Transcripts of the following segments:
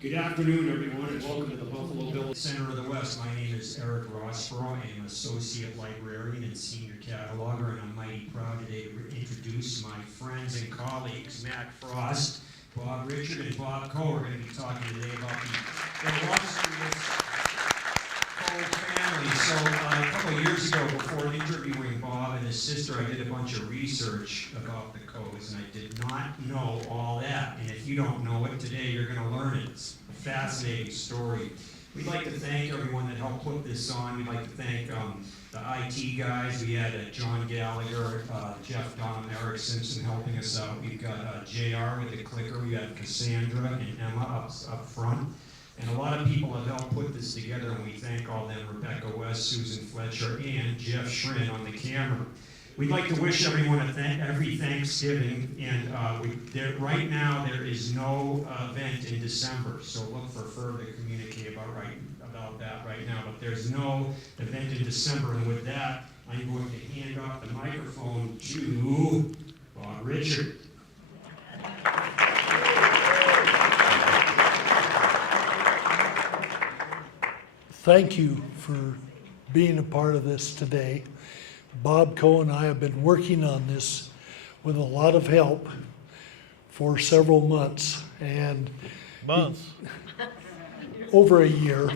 Good afternoon, everyone, and welcome to the Buffalo Bill Center of the West. My name is Eric Rossborough. I am Associate Librarian and Senior Cataloger, and I'm mighty proud today to introduce my friends and colleagues, Matt Frost, Bob Richard, and Bob Coe. We're going to be talking today about the illustrious Coe family. So a couple of years ago, before interviewing Bob and his sister, I did a bunch of research about the Coes, and I did not know all that. And if you don't know it today, you're going to learn it. It's a fascinating story. We'd like to thank everyone that helped put this on. We'd like to thank the IT guys. We had John Gallagher, Jeff Dunham, Eric Simpson helping us out. We've got JR with the clicker. We got Cassandra and Emma up front. And a lot of people have helped put this together, and we thank all them, Rebecca West, Susan Fletcher, and Jeff Schrin on the camera. We'd like to wish everyone every Thanksgiving, and right now there is no event in December, so look for further to communicate about that right now, but there's no event in December, and with that, I'm going to hand off the microphone to Bob Richard. Thank you for being a part of this today. Bob Coe and I have been working on this with a lot of help for several months, and over a year.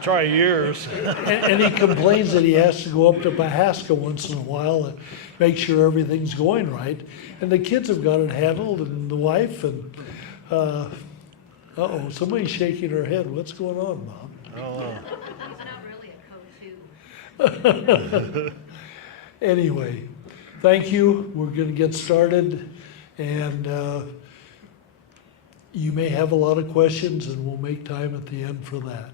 Try years. And he complains that he has to go up to Mahaska once in a while and make sure everything's going right. And the kids have got it handled, and the wife, and uh-oh, somebody's shaking her head. What's going on, Bob? Oh. It's not really a Coe too. Anyway, thank you. We're going to get started, and you may have a lot of questions, and we'll make time at the end for that.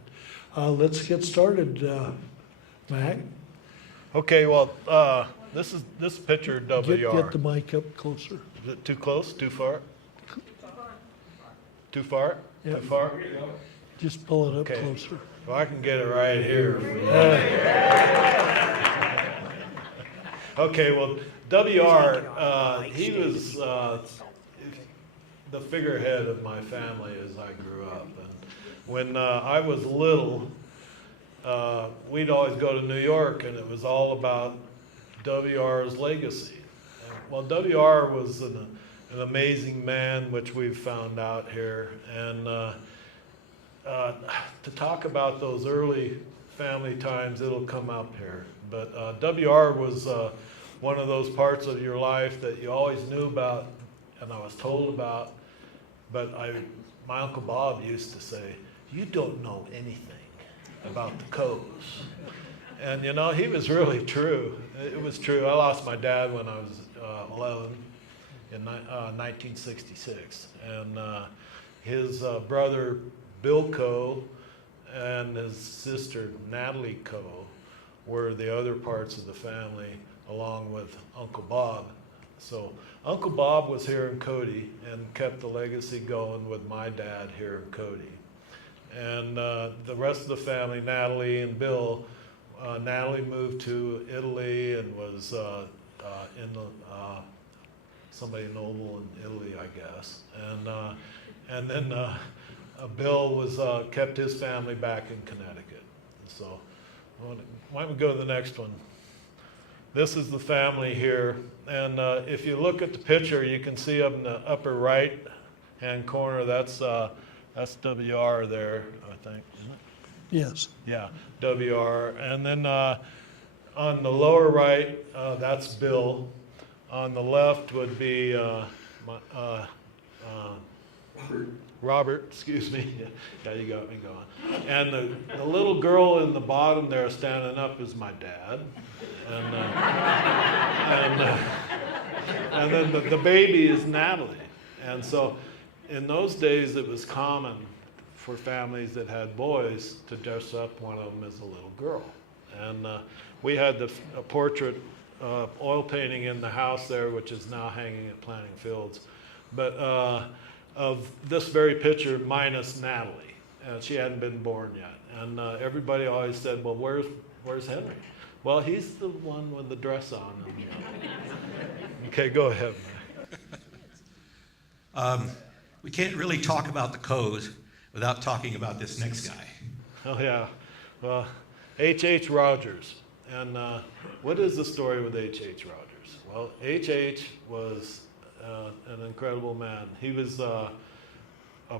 Let's get started, Mac. Okay, well, this picture WR. Get the mic up closer. Is it too close? Too far? Too far? Yeah. Too far? Just pull it up Okay. closer. Well, I can get it right here. Okay, well, WR, he was the figurehead of my family as I grew up. And when I was little, we'd always go to New York, and it was all about WR's legacy. Well, WR was an amazing man, which we've found out here. And to talk about those early family times, it'll come up here. But WR was one of those parts of your life that you always knew about, and I was told about. But my Uncle Bob used to say, "You don't know anything about the Coes." And you know, he was really true. It was true. I lost my dad when I was 11 in 1966. And his brother, Bill Coe, and his sister, Natalie Coe, were the other parts of the family, along with Uncle Bob. So Uncle Bob was here in Cody and kept the legacy going with my dad here in Cody. And the rest of the family, Natalie and Bill, Natalie moved to Italy and was in somebody noble in Italy, I guess. And then Bill was kept his family back in Connecticut. So why don't we go to the next one? This is the family here, and if you look at the picture, you can see up in the upper right-hand corner, that's WR there, I think, isn't it? Yes. Yeah, WR. And then on the lower right, that's Bill. On the left would be Robert, excuse me. Yeah, you got me going. And the little girl in the bottom there standing up is my dad. And then the baby is Natalie. And so in those days, it was common for families that had boys to dress up one of them as a little girl. And we had a portrait oil painting in the house there, which is now hanging at Planting Fields. But of this very picture minus Natalie. She hadn't been born yet. And everybody always said, well, where's Henry? Well, he's the one with the dress on. Okay, go ahead, man. we can't really talk about the Coes without talking about this next guy. Oh, yeah. Well, H.H. Rogers. And what is the story with H.H. Rogers? Well, H.H. was an incredible man. He was a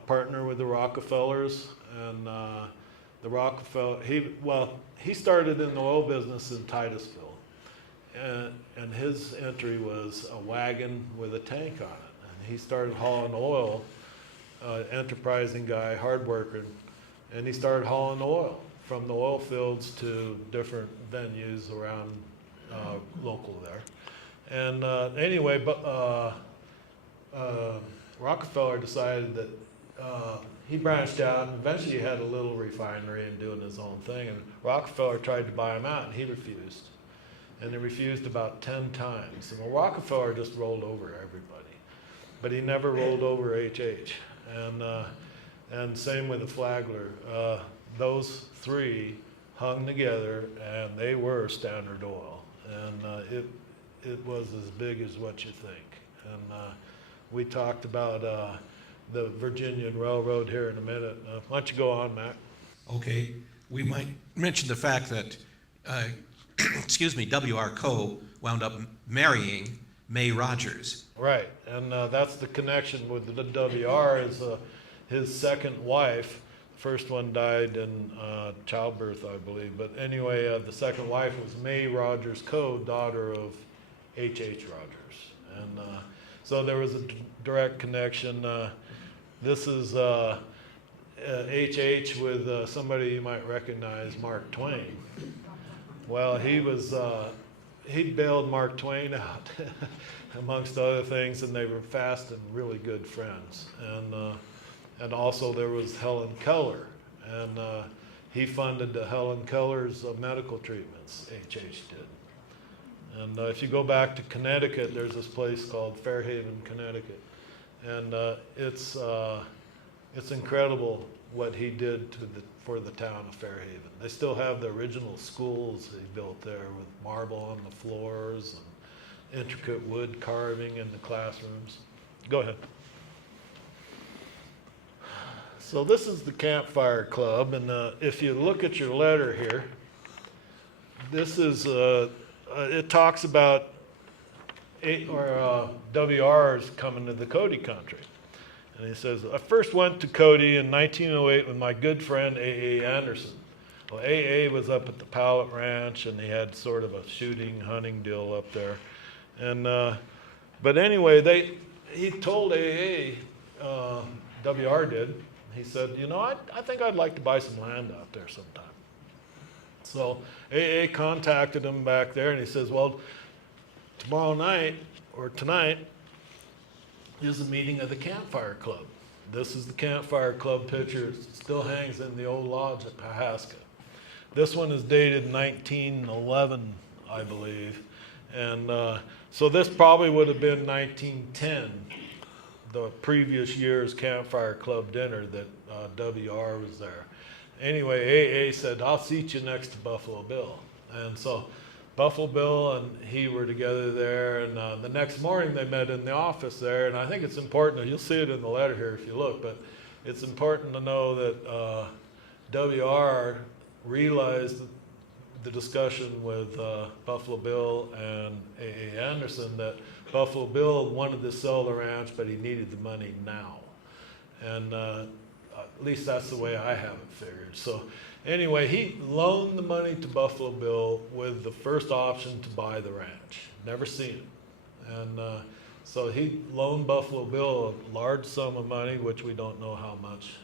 partner with the Rockefellers, and the Rockefeller, he started in the oil business in Titusville. And his entry was a wagon with a tank on it. And he started hauling oil, enterprising guy, hard worker, and he started hauling oil from the oil fields to different venues around local there. And anyway, Rockefeller decided that he branched out, and eventually he had a little refinery and doing his own thing, and Rockefeller tried to buy him out, and he refused. And he refused about 10 times. And well, Rockefeller just rolled over everybody, but he never rolled over H.H. And same with the Flagler. Those three hung together, and they were Standard Oil. And it was as big as what you think. And we talked about the Virginian Railroad here in a minute. Why don't you go on, Mac? Okay, we might mention the fact that, W.R. Coe wound up marrying May Rogers. Right, and that's the connection with the W.R. is his second wife. First one died in childbirth, I believe. But anyway, the second wife was May Rogers Coe, daughter of H.H. Rogers. And so there was a direct connection. This is H.H. with somebody you might recognize, Mark Twain. Well, he bailed Mark Twain out, amongst other things, and they were fast and really good friends. And also there was Helen Keller, and he funded Helen Keller's medical treatments, H.H. did. And if you go back to Connecticut, there's this place called Fairhaven, Connecticut. And it's incredible what he did for the town of Fairhaven. They still have the original schools he built there with marble on the floors and intricate wood carving in the classrooms. Go ahead. So this is the Campfire Club, and if you look at your letter here, this is, it talks about W.R.'s coming to the Cody country. And he says, I first went to Cody in 1908 with my good friend A.A. Anderson. Well, A.A. was up at the Pallet Ranch, and he had sort of a shooting, hunting deal up there. And but anyway, he told A.A., W.R. did, he said, you know, I think I'd like to buy some land out there sometime. So A.A. contacted him back there, and he says, well, tomorrow night, or tonight, is a meeting of the Campfire Club. This is the Campfire Club picture. It still hangs in the old lodge at Pahaska. This one is dated 1911, I believe. And so this probably would have been 1910, the previous year's Campfire Club dinner that W.R. was there. Anyway, A.A. said, I'll seat you next to Buffalo Bill. And so Buffalo Bill and he were together there, and the next morning they met in the office there, and I think it's important, you'll see it in the letter here if you look, but it's important to know that W.R. realized the discussion with Buffalo Bill and A.A. Anderson that Buffalo Bill wanted to sell the ranch, but he needed the money now. And at least that's the way I have it figured. So anyway, he loaned the money to Buffalo Bill with the first option to buy the ranch. Never seen it. And so he loaned Buffalo Bill a large sum of money, which we don't know how much.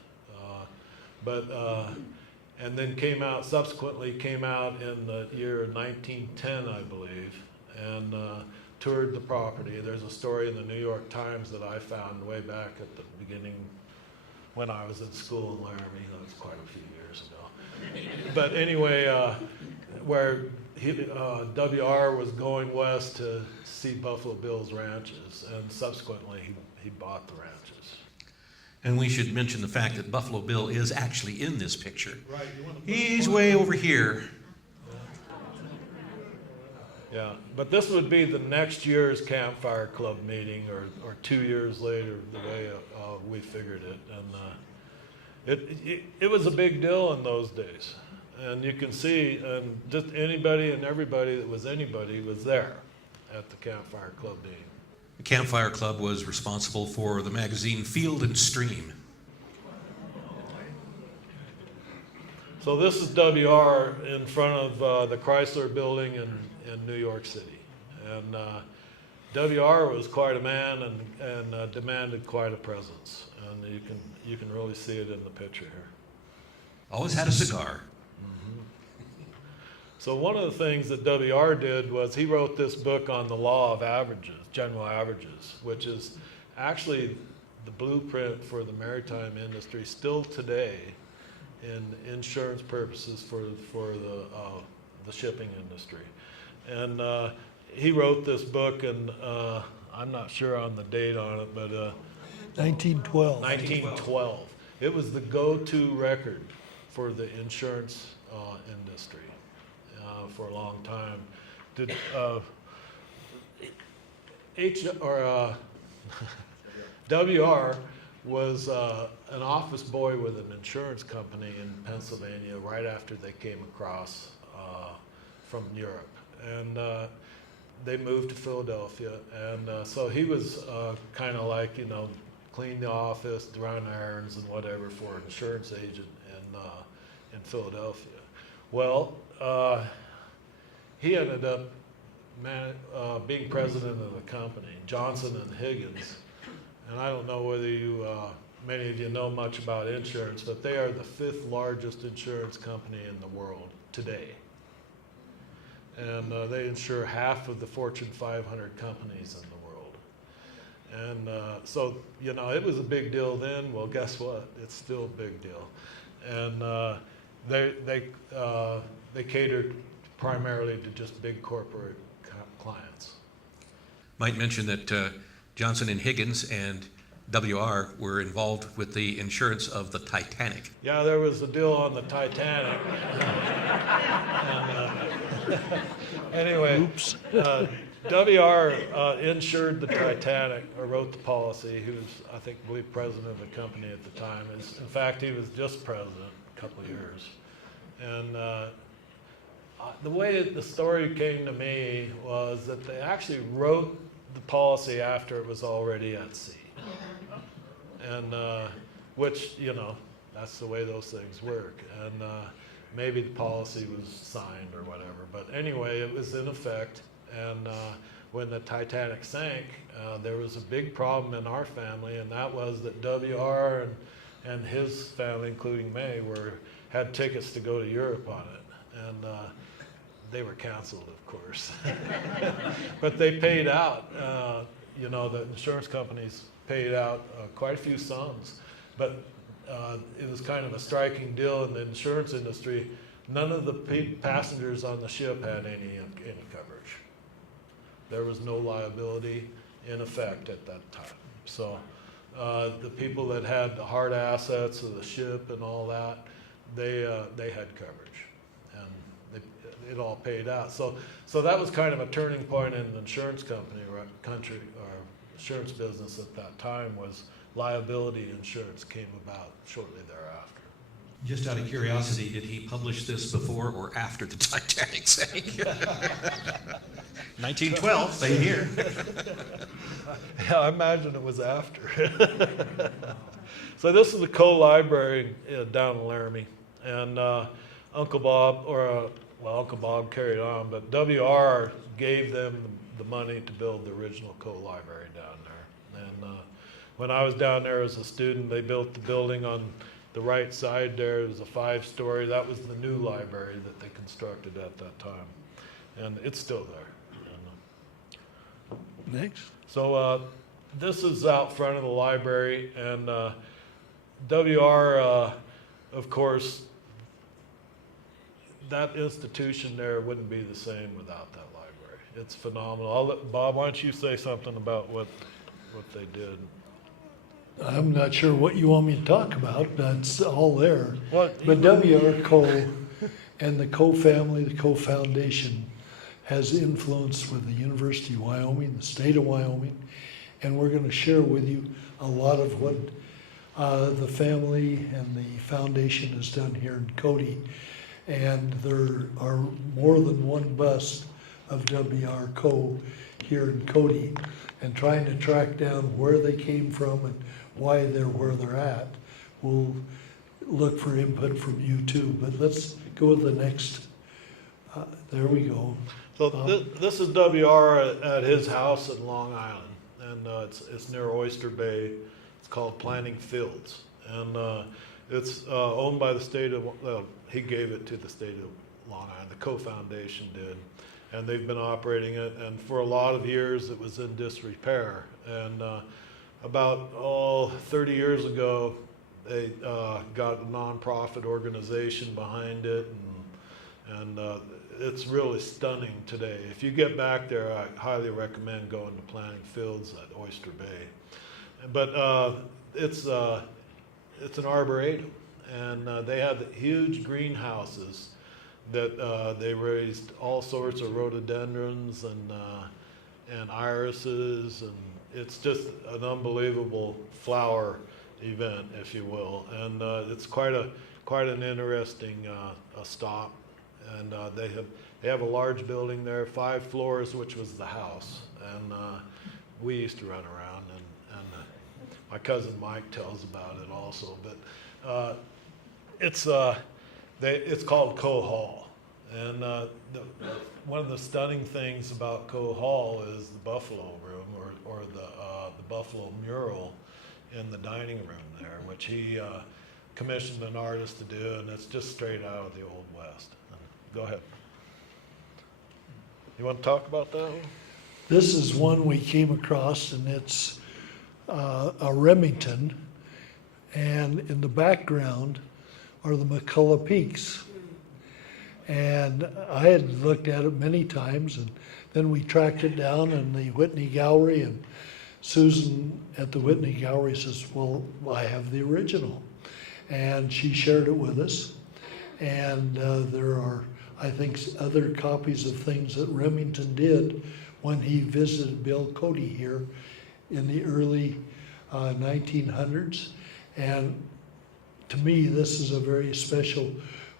And then subsequently came out in the year 1910, I believe, and toured the property. There's a story in the New York Times that I found way back at the beginning when I was in school in Laramie. That was quite a few years ago. But anyway, where W.R. was going west to see Buffalo Bill's ranches, and subsequently he bought the ranches. And we should mention the fact that Buffalo Bill is actually in this picture. Right. You want to He's way over here. Yeah, but this would be the next year's campfire club meeting, or 2 years later, the way we figured it. And it was a big deal in those days. And you can see, and just anybody and everybody that was anybody was there at the campfire club meeting. The Campfire Club was responsible for the magazine Field and Stream. So this is WR in front of the Chrysler Building in New York City. And WR was quite a man and demanded quite a presence. And you can really see it in the picture here. Always had a cigar. So one of the things that WR did was he wrote this book on the law of averages, general averages, which is actually the blueprint for the maritime industry still today in insurance purposes for the shipping industry. And he wrote this book, and I'm not sure on the date on it, but 1912. 1912. It was the go-to record for the insurance industry for a long time. Did WR was an office boy with an insurance company in Pennsylvania right after they came across from Europe, and they moved to Philadelphia, and so he was kind of like, clean the office, run errands and whatever for an insurance agent in Philadelphia. Well, he ended up being president of the company, Johnson and Higgins. And I don't know whether many of you know much about insurance, but they are the 5th largest insurance company in the world today. And they insure half of the Fortune 500 companies in the world. And so, it was a big deal then. Well, guess what? It's still a big deal. And they catered primarily to just big corporate clients. Might mention that Johnson and Higgins and WR were involved with the insurance of the Titanic. Yeah, there was a deal on the Titanic. Anyway, Oops. WR insured the Titanic, or wrote the policy. He was, I believe, president of the company at the time. In fact, he was just president a couple of years. And the way the story came to me was that they actually wrote the policy after it was already at sea. And which, that's the way those things work. And maybe the policy was signed or whatever. But anyway, it was in effect. And when the Titanic sank, there was a big problem in our family, and that was that WR and his family, including May, had tickets to go to Europe on it. And they were canceled, of course. But they paid out, the insurance companies paid out quite a few sums. But it was kind of a striking deal in the insurance industry. None of the passengers on the ship had any coverage. There was no liability in effect at that time. So the people that had the hard assets of the ship and all that, they had coverage, and it all paid out. So that was kind of a turning point in the insurance insurance business at that time. Was liability insurance came about shortly thereafter. Just out of curiosity, did he publish this before or after the Titanic sank? 1912, same year. Yeah, I imagine it was after. So this is the Coe Library down in Laramie, and Uncle Bob, Uncle Bob carried on, but WR gave them the money to build the original Coe Library down there. And when I was down there as a student, they built the building on the right side there. It was a 5-story. That was the new library that they constructed at that time, and it's still there. Next. So this is out front of the library, and WR, of course, that institution there wouldn't be the same without that library. It's phenomenal. I'll let Bob, why don't you say something about what they did? I'm not sure what you want me to talk about. That's all there. Well, But W.R. Coe and the Coe family, the Coe Foundation, has influence with the University of Wyoming, the state of Wyoming, and we're going to share with you a lot of what the family and the foundation has done here in Cody. And there are more than one bust of W.R. Coe here in Cody, and trying to track down where they came from and why they're where they're at. We'll look for input from you too, but let's go to the next. There we go. So this is W.R. at his house in Long Island, and it's near Oyster Bay. It's called Planting Fields, and it's owned by the state of, he gave it to the state of Long Island, the Coe Foundation did, and they've been operating it, and for a lot of years it was in disrepair, and about 30 years ago they got a nonprofit organization behind it, and it's really stunning today. If you get back there, I highly recommend going to Planting Fields at Oyster Bay. But it's an arboretum, and they have huge greenhouses that they raised all sorts of rhododendrons and irises, and it's just an unbelievable flower event, if you will. And it's quite an interesting stop. And they have a large building there, 5 floors, which was the house, and we used to run around, and my cousin Mike tells about it also. But it's called Coe Hall, and one of the stunning things about Coe Hall is the buffalo room, or the buffalo mural in the dining room there, which he commissioned an artist to do, and it's just straight out of the Old West. Go ahead. You want to talk about that one? This is one we came across, and it's a Remington, and in the background are the McCullough Peaks. And I had looked at it many times, and then we tracked it down in the Whitney Gallery, and Susan at the Whitney Gallery says, well, I have the original. And she shared it with us. And there are, I think, other copies of things that Remington did when he visited Bill Cody here in the early 1900s. And to me, this is a very special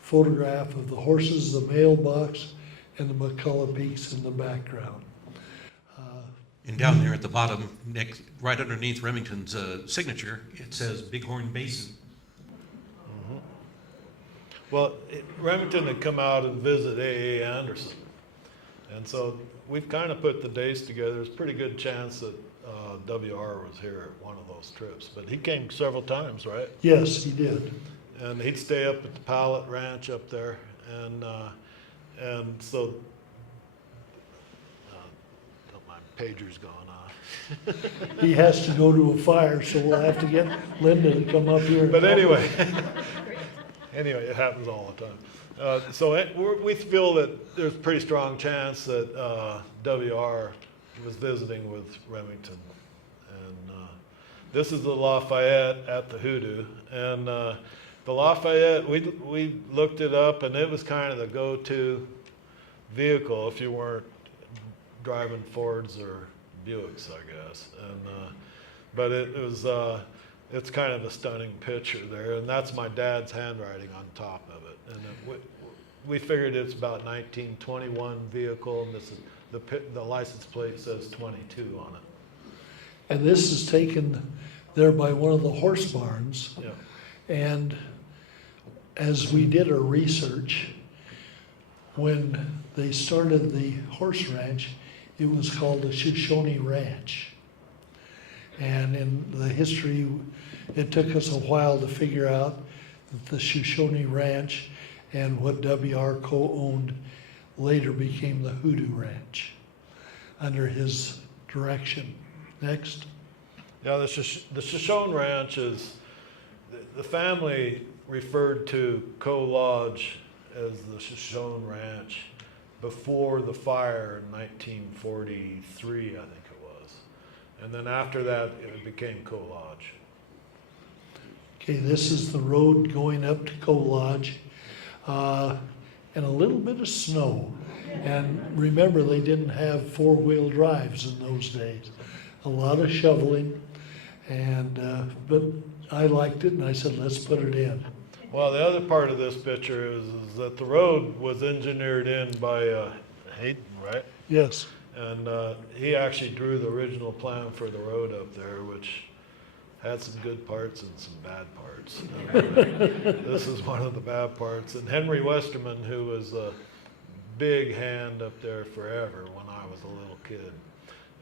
photograph of the horses, the mailbox, and the McCullough Peaks in the background. And down there at the bottom, right underneath Remington's signature, it says Bighorn Basin. Well, Remington had come out and visit A.A. Anderson, and so we've kind of put the dates together. There's a pretty good chance that W.R. was here at one of those trips, but he came several times, right? Yes, he did. And he'd stay up at the Pallet Ranch up there, and so my pager's gone off. He has to go to a fire, so we'll have to get Linda to come up here. But anyway. Anyway, it happens all the time. So we feel that there's a pretty strong chance that W.R. was visiting with Remington. And this is the Lafayette at the Hoodoo. And the Lafayette, we looked it up, and it was kind of the go-to vehicle if you weren't driving Fords or Buicks, I guess. And but it was. It's kind of a stunning picture there, and that's my dad's handwriting on top of it. And we figured it's about 1921 vehicle, and this is the license plate says 22 on it. And this is taken there by one of the horse barns. Yeah. And as we did our research, when they started the horse ranch, it was called the Shoshone Ranch. And in the history, it took us a while to figure out that the Shoshone Ranch and what W.R. Coe owned later became the Hoodoo Ranch under his direction. Next. Yeah, the Shoshone Ranch is, the family referred to Coe Lodge as the Shoshone Ranch before the fire in 1943, I think it was. And then after that, it became Coe Lodge. Okay, this is the road going up to Coe Lodge. and a little bit of snow. And remember, they didn't have four-wheel drives in those days. A lot of shoveling, and but I liked it, and I said, let's put it in. Well, the other part of this picture is that the road was engineered in by Hayden, right? Yes. And he actually drew the original plan for the road up there, which had some good parts and some bad parts. This is one of the bad parts. And Henry Westerman, who was a big hand up there forever when I was a little kid.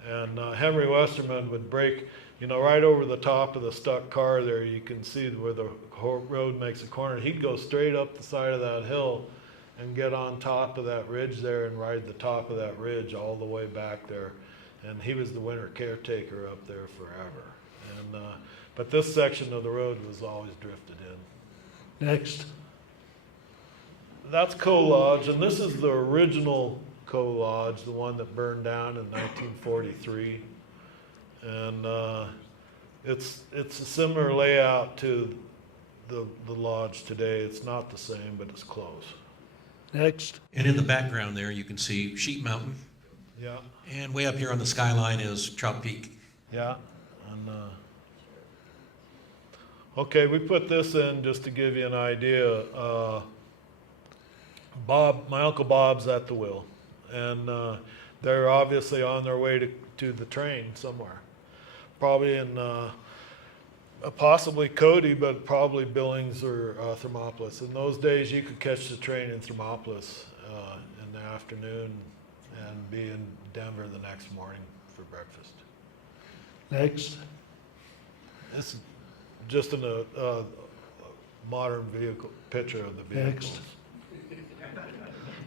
And Henry Westerman would break, you know, right over the top of the stuck car there, you can see where the road makes a corner. He'd go straight up the side of that hill and get on top of that ridge there and ride the top of that ridge all the way back there. And he was the winter caretaker up there forever. And but this section of the road was always drifted in. Next. That's Coe Lodge, and this is the original Coe Lodge, the one that burned down in 1943. And it's a similar layout to the lodge today. It's not the same, but it's close. Next. And in the background there, you can see Sheep Mountain. Yeah, And way up here on the skyline is Trout Peak. yeah. And okay, we put this in just to give you an idea. My Uncle Bob's at the wheel, and they're obviously on their way to the train somewhere. Probably in possibly Cody, but probably Billings or Thermopolis. In those days, you could catch the train in Thermopolis in the afternoon and be in Denver the next morning for breakfast. Next. This is just a modern vehicle picture of the vehicles. Next.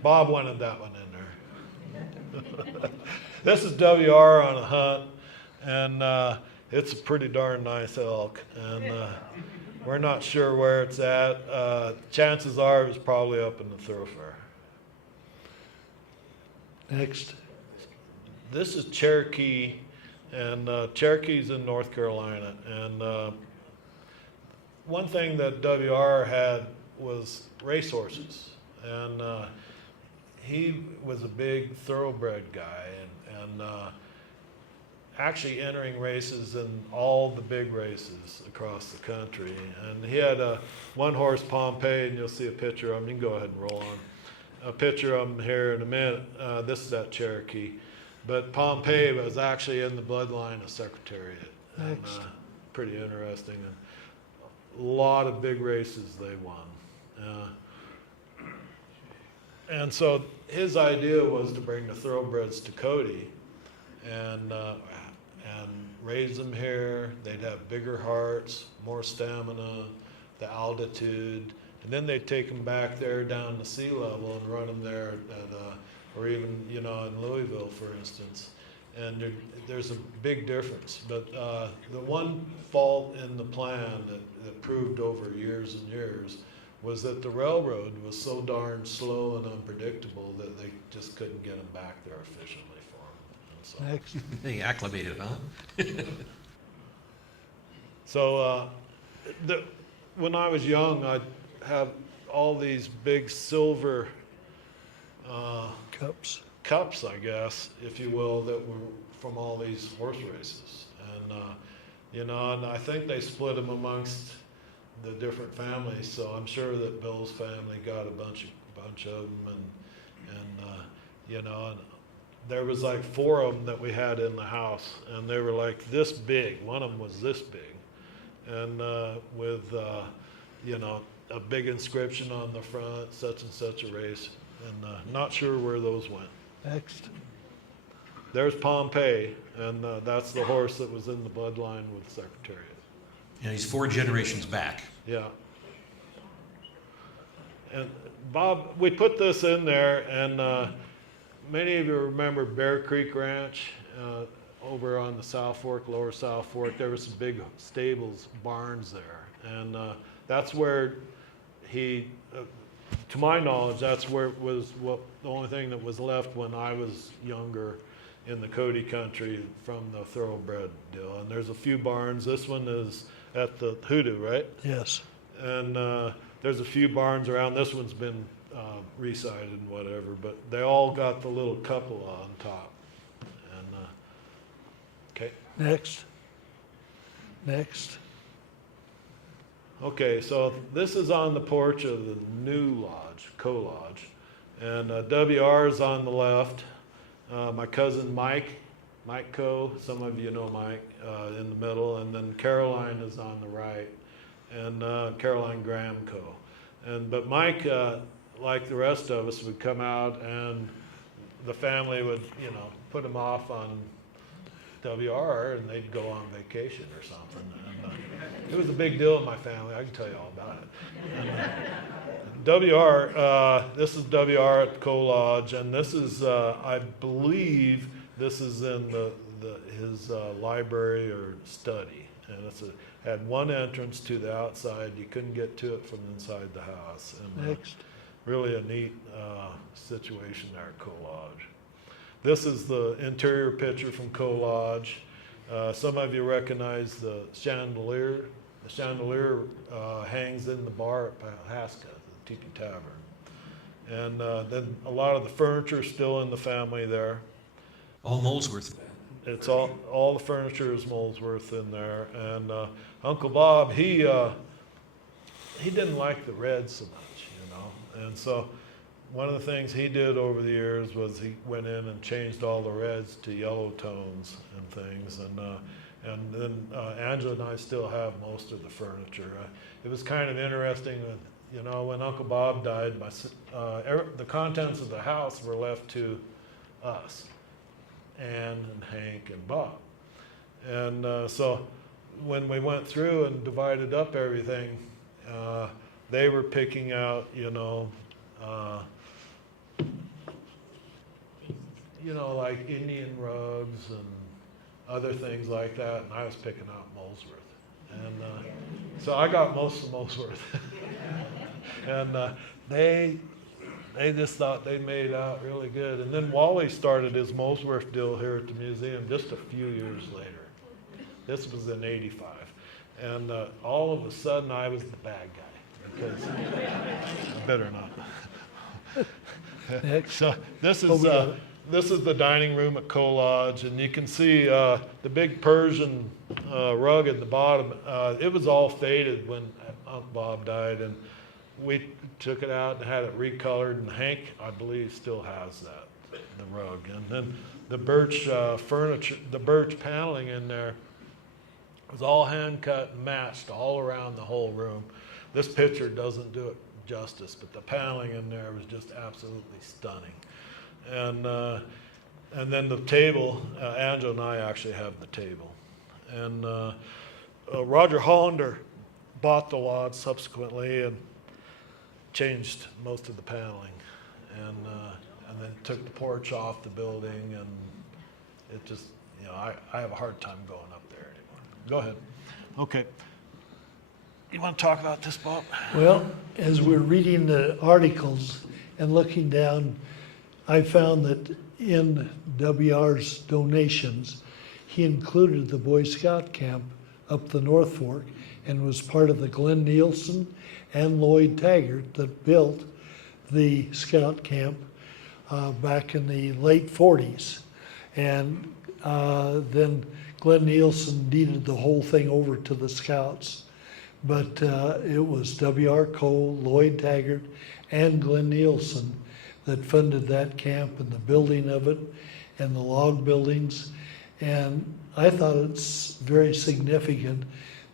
Bob wanted that one in there. This is WR on a hunt, and it's a pretty darn nice elk, and we're not sure where it's at. Chances are it's probably up in the thoroughfare. Next. This is Cherokee, and Cherokee's in North Carolina, and one thing that WR had was racehorses, and he was a big thoroughbred guy, and actually entering races in all the big races across the country. And he had a one-horse Pompeii, and you'll see a picture of him. You can go ahead and roll on a picture of him here in a minute. This is that Cherokee, but Pompeii was actually in the bloodline of Secretariat, and pretty interesting. And a lot of big races they won. And so his idea was to bring the thoroughbreds to Cody and raise them here. They'd have bigger hearts, more stamina, the altitude, and then they'd take them back there down to sea level and run them there or even, you know, in Louisville, for instance. And there's a big difference. But the one fault in the plan that proved over years and years was that the railroad was so darn slow and unpredictable that they just couldn't get them back there efficiently for them. Next. They acclimated, huh? So when I was young, I'd have all these big silver cups, I guess, if you will, that were from all these horse races. And, you know, and I think they split them amongst the different families, so I'm sure that Bill's family got a bunch of them, and you know, and there was like 4 of them that we had in the house, and they were like this big. One of them was this big, and with you know, a big inscription on the front, such and such a race, and not sure where those went. Next. There's Pompeii, and that's the horse that was in the bloodline with Secretariat. And he's 4 generations back. Yeah. And Bob, we put this in there, and many of you remember Bear Creek Ranch over on the South Fork, Lower South Fork. There were some big stables, barns there, and that's where he, to my knowledge, that's where it was the only thing that was left when I was younger in the Cody country from the thoroughbred deal. And there's a few barns. This one is at the Hoodoo, right? Yes. And there's a few barns around. This one's been re-sided and whatever, but they all got the little cupola on top. And, okay. Next. Okay, so this is on the porch of the new lodge, Coe Lodge. And WR is on the left. My cousin Mike Coe, some of you know Mike, in the middle. And then Caroline is on the right. And Caroline Graham Coe. But Mike, like the rest of us, would come out and the family would, put him off on WR and they'd go on vacation or something. And, it was a big deal in my family. I can tell you all about it. WR, this is WR at Coe Lodge, and this is, I believe, this is in his library or study, and had one entrance to the outside. You couldn't get to it from inside the house. And, really a neat situation there at Coe Lodge. This is the interior picture from Coe Lodge. Some of you recognize the chandelier. The chandelier hangs in the bar at Pahaska, the Tiki Tavern. And then a lot of the furniture is still in the family there. All Molesworth. It's all the furniture is Molesworth in there. And Uncle Bob, he didn't like the red so much, And so one of the things he did over the years was he went in and changed all the reds to yellow tones and things. And then Angela and I still have most of the furniture. It was kind of interesting that, when Uncle Bob died, the contents of the house were left to us, Ann and Hank and Bob. And so when we went through and divided up everything, they were picking out, like Indian rugs and other things like that, and I was picking out Molesworth. And so I got most of Molesworth. And they just thought they made out really good. And then Wally started his Molesworth deal here at the museum just a few years later. This was in '85. And all of a sudden I was the bad guy, because I better not. So this is the dining room at Coe Lodge, and you can see the big Persian rug at the bottom. It was all faded when Uncle Bob died, and we took it out and had it recolored, and Hank, I believe, still has that, the rug. And then the birch furniture, the birch paneling in there was all hand cut and matched all around the whole room. This picture doesn't do it justice, but the paneling in there was just absolutely stunning. And then the table, Angela and I actually have the table. And Roger Hollander bought the lodge subsequently and changed most of the paneling, and then took the porch off the building, and it just, I have a hard time going up there anymore. Go ahead. Okay. You want to talk about this, Bob? Well, as we're reading the articles and looking down, I found that in WR's donations, he included the Boy Scout camp up the North Fork and was part of the Glenn Nielsen and Lloyd Taggart that built the Scout camp back in the late 40s. And then Glenn Nielsen deeded the whole thing over to the Scouts. But it was W.R. Coe, Lloyd Taggart, and Glenn Nielsen that funded that camp and the building of it and the log buildings. And I thought it's very significant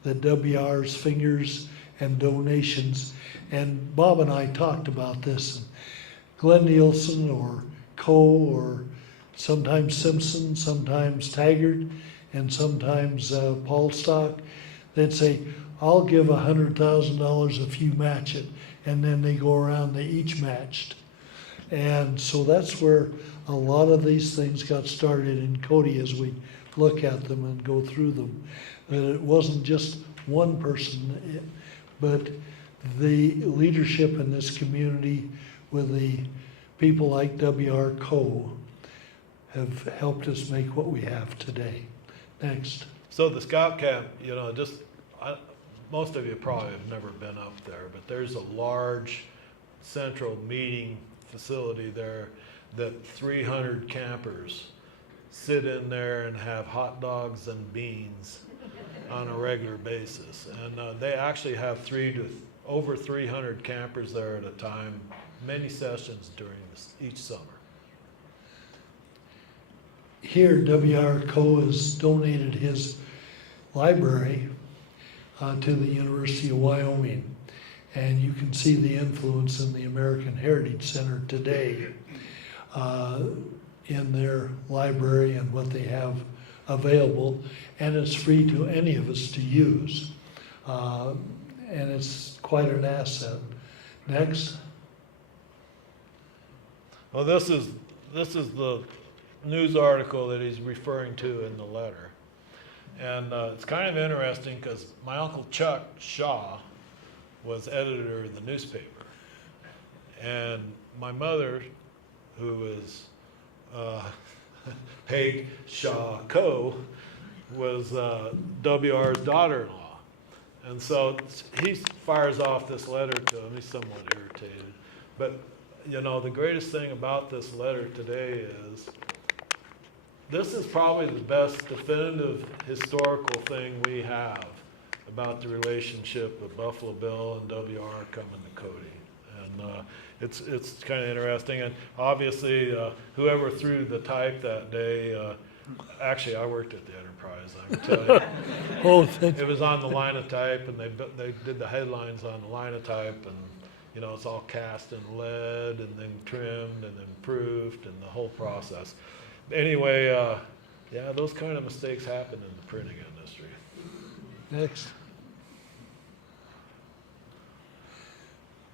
that W.R.'s fingers and donations, and Bob and I talked about this. Glenn Nielsen or Coe or sometimes Simpson, sometimes Taggart, and sometimes Paul Stock, they'd say, I'll give $100,000 if you match it. And then they go around, they each matched. And so that's where a lot of these things got started in Cody as we look at them and go through them. That it wasn't just one person, but the leadership in this community with the people like W.R. Coe have helped us make what we have today. Next. So the Scout camp, most of you probably have never been up there, but there's a large central meeting facility there that 300 campers sit in there and have hot dogs and beans on a regular basis. And they actually have over 300 campers there at a time, many sessions during each summer. Here, W.R. Coe has donated his library to the University of Wyoming. And you can see the influence in the American Heritage Center today in their library and what they have available. And it's free to any of us to use. And it's quite an asset. Next. Well, this is the news article that he's referring to in the letter. And it's kind of interesting because my Uncle Chuck Shaw was editor of the newspaper. And my mother, who is Peg Shaw Coe, was W.R.'s daughter-in-law. And so he fires off this letter to him. He's somewhat irritated. But, you know, the greatest thing about this letter today is this is probably the best definitive historical thing we have about the relationship of Buffalo Bill and W.R. coming to Cody. And it's kind of interesting. And obviously, whoever threw the type that day, actually, I worked at the Enterprise, I can tell you. It was on the linotype, and they did the headlines on the linotype, and you know, it's all cast in lead, and then trimmed, and then proofed, and the whole process. Anyway, yeah, those kind of mistakes happen in the printing industry. Next.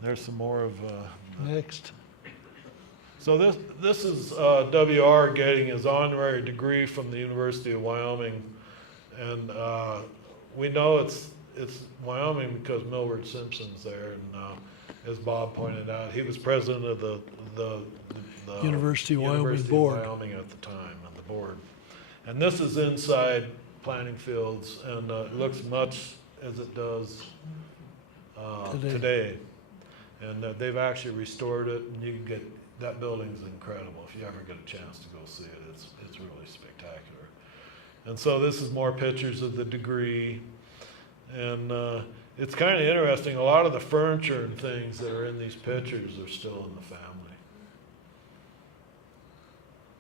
There's some more of. Next. So this is W.R. getting his honorary degree from the University of Wyoming, and we know it's Wyoming because Millward Simpson's there, and as Bob pointed out, he was president of the University of Wyoming University board. of Wyoming at the time, on the board. And this is inside planting fields, and it looks much as it does today. And they've actually restored it, and you can get, that building's incredible. If you ever get a chance to go see it, it's really spectacular. And so this is more pictures of the degree, and it's kind of interesting. A lot of the furniture and things that are in these pictures are still in the family.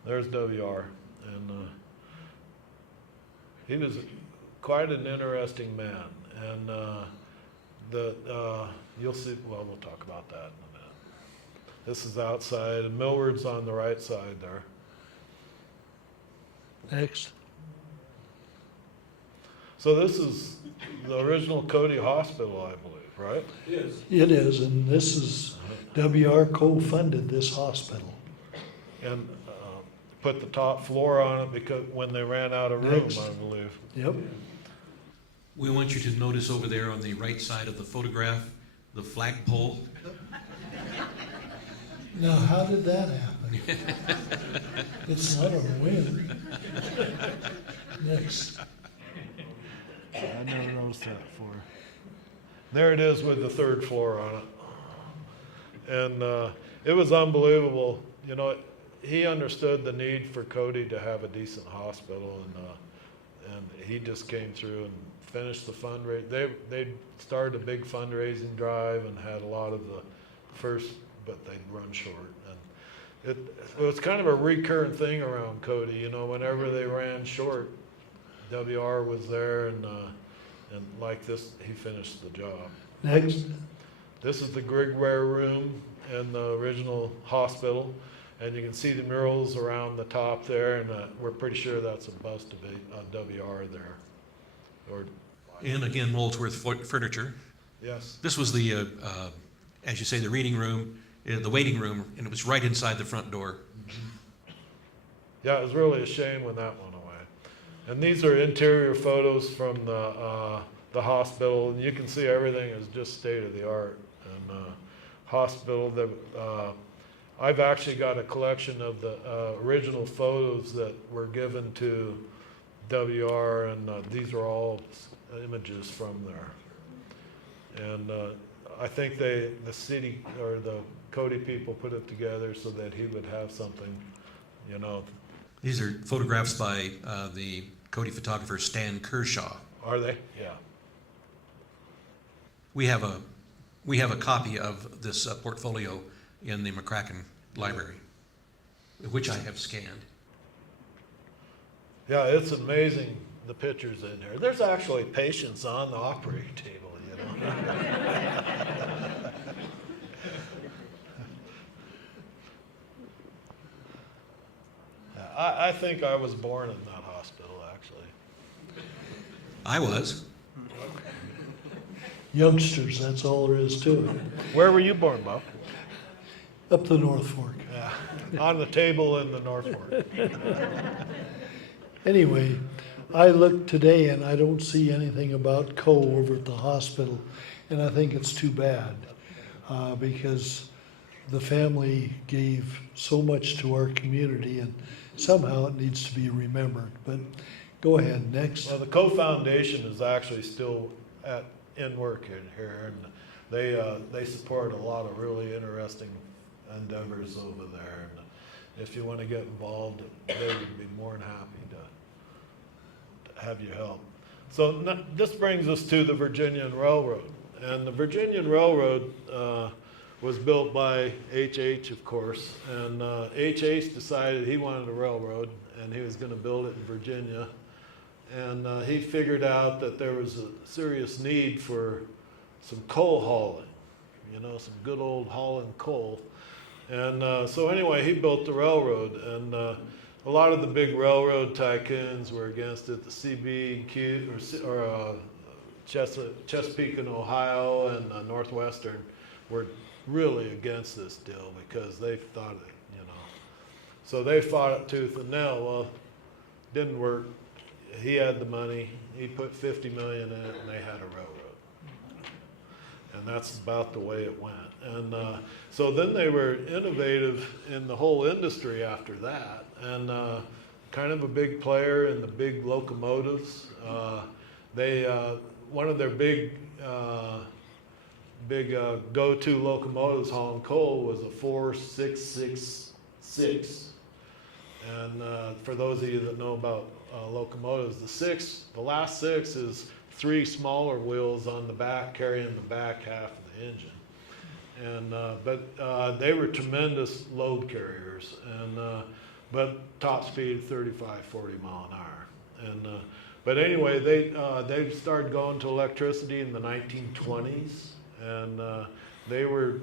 There's W.R., and he was quite an interesting man, and you'll see, well, we'll talk about that in a minute. This is outside, and Millward's on the right side there. Next. So this is the original Cody Hospital, I believe, right? It is, and this is, W.R. Coe funded this hospital. And put the top floor on it because when they ran out of room, Next. I believe. Yep. We want you to notice over there on the right side of the photograph, the flagpole. Now, how did that happen? It's not a win. Next. I never noticed that before. There it is with the third floor on it. And it was unbelievable. You know, he understood the need for Cody to have a decent hospital, and he just came through and finished the fundraising. They started a big fundraising drive and had a lot of the first, but they'd run short. And it was kind of a recurrent thing around Cody. You know, whenever they ran short, W.R. was there, and like this, he finished the job. Next. This is the Grigware room in the original hospital, and you can see the murals around the top there, and we're pretty sure that's a bust of W.R. there. Or, And again, Molesworth furniture. yes. This was the, as you say, the reading room, the waiting room, and it was right inside the front door. Yeah, it was really a shame when that went away. And these are interior photos from the hospital, and you can see everything is just state of the art. And hospital, I've actually got a collection of the original photos that were given to W.R., and these are all images from there. And I think the city or the Cody people put it together so that he would have something, you know. These are photographs by the Cody photographer Stan Kershaw. Are they? Yeah. We have a copy of this portfolio in the McCracken library, which I have scanned. Yeah, it's amazing, the pictures in there. There's actually patients on the operating table, you know. I think I was born in that hospital, actually. I was. Youngsters, that's all there is to it. Where were you born, Bob? Up the North Fork. Yeah, on the table in the North Fork. Anyway, I looked today and I don't see anything about Coe over at the hospital, and I think it's too bad, because the family gave so much to our community, and somehow it needs to be remembered. But go ahead, next. Well, the Coe Foundation is actually still in work in here, and they support a lot of really interesting endeavors over there. And if you want to get involved, they would be more than happy to have you help. So this brings us to the Virginian Railroad, and the Virginian Railroad was built by H.H., of course, and H.H. decided he wanted a railroad, and he was going to build it in Virginia. And he figured out that there was a serious need for some coal hauling, you know, some good old hauling coal. And so anyway, he built the railroad, and a lot of the big railroad tycoons were against it. The CB&Q, or Chesapeake and Ohio, and Northwestern were really against this deal because they thought it, you know. So they fought it tooth and nail. Well, didn't work. He had the money, he put $50 million in it, and they had a railroad. And that's about the way it went. And so then they were innovative in the whole industry after that, and kind of a big player in the big locomotives. One of their big go-to locomotives hauling coal was a 4666. And for those of you that know about locomotives, the last six is 3 smaller wheels on the back carrying the back half of the engine. And but they were tremendous load carriers, and but top speed 35, 40 mile an hour. And but anyway, they started going to electricity in the 1920s, and they were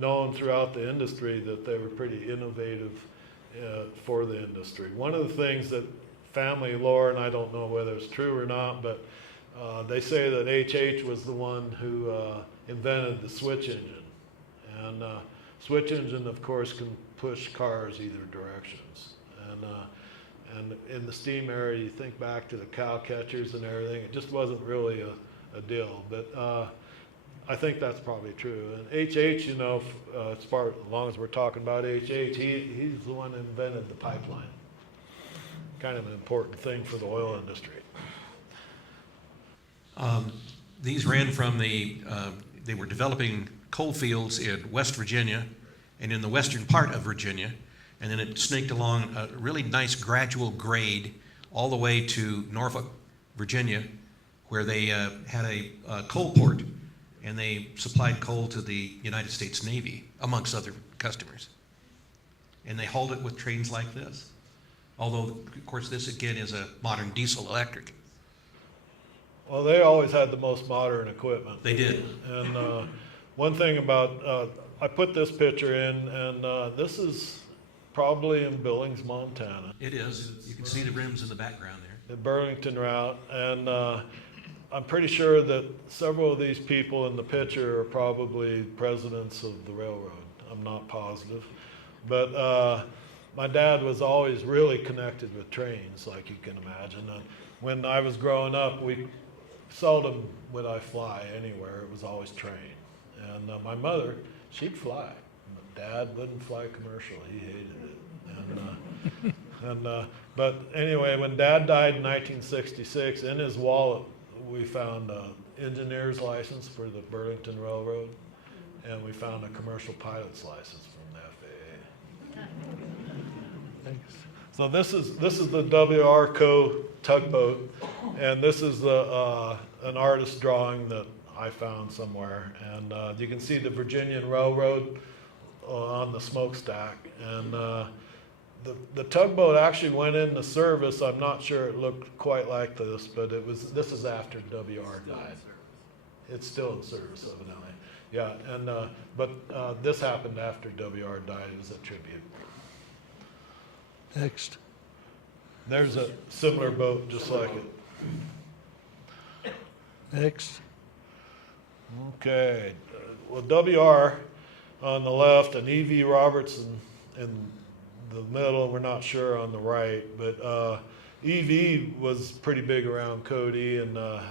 known throughout the industry that they were pretty innovative for the industry. One of the things that family lore, and I don't know whether it's true or not, but they say that H.H. was the one who invented the switch engine. And switch engine, of course, can push cars either directions. And in the steam era, you think back to the cow catchers and everything, it just wasn't really a deal. But I think that's probably true. And H.H., you know, as long as we're talking about H.H., he's the one who invented the pipeline. Kind of an important thing for the oil industry. These ran from they were developing coal fields in West Virginia and in the western part of Virginia, and then it snaked along a really nice gradual grade all the way to Norfolk, Virginia, where they had a coal port, and they supplied coal to the United States Navy, amongst other customers. And they hauled it with trains like this. Although, of course, this again is a modern diesel electric. Well, they always had the most modern equipment. They did. And one thing about, I put this picture in, and this is probably in Billings, Montana. It is. You can see the rims in the background there. The Burlington route, and I'm pretty sure that several of these people in the picture are probably presidents of the railroad. I'm not positive. But my dad was always really connected with trains, like you can imagine. And when I was growing up, we seldom would I fly anywhere. It was always train. And my mother, she'd fly. My dad wouldn't fly commercial. He hated it. But anyway, when Dad died in 1966, in his wallet we found an engineer's license for the Burlington Railroad. and we found a commercial pilot's license from the FAA. Thanks. So this is the W.R. Coe tugboat, and this is an artist drawing that I found somewhere, and you can see the Virginian Railroad on the smokestack, and the tugboat actually went into service. I'm not sure it looked quite like this, but this is after W.R. died. It's still in service, evidently. Yeah, and but this happened after W.R. died. It was a tribute. Next. There's a similar boat just like it. Next. Okay, well, W.R. on the left and E.V. Robertson in the middle, we're not sure on the right, but E.V. was pretty big around Cody and a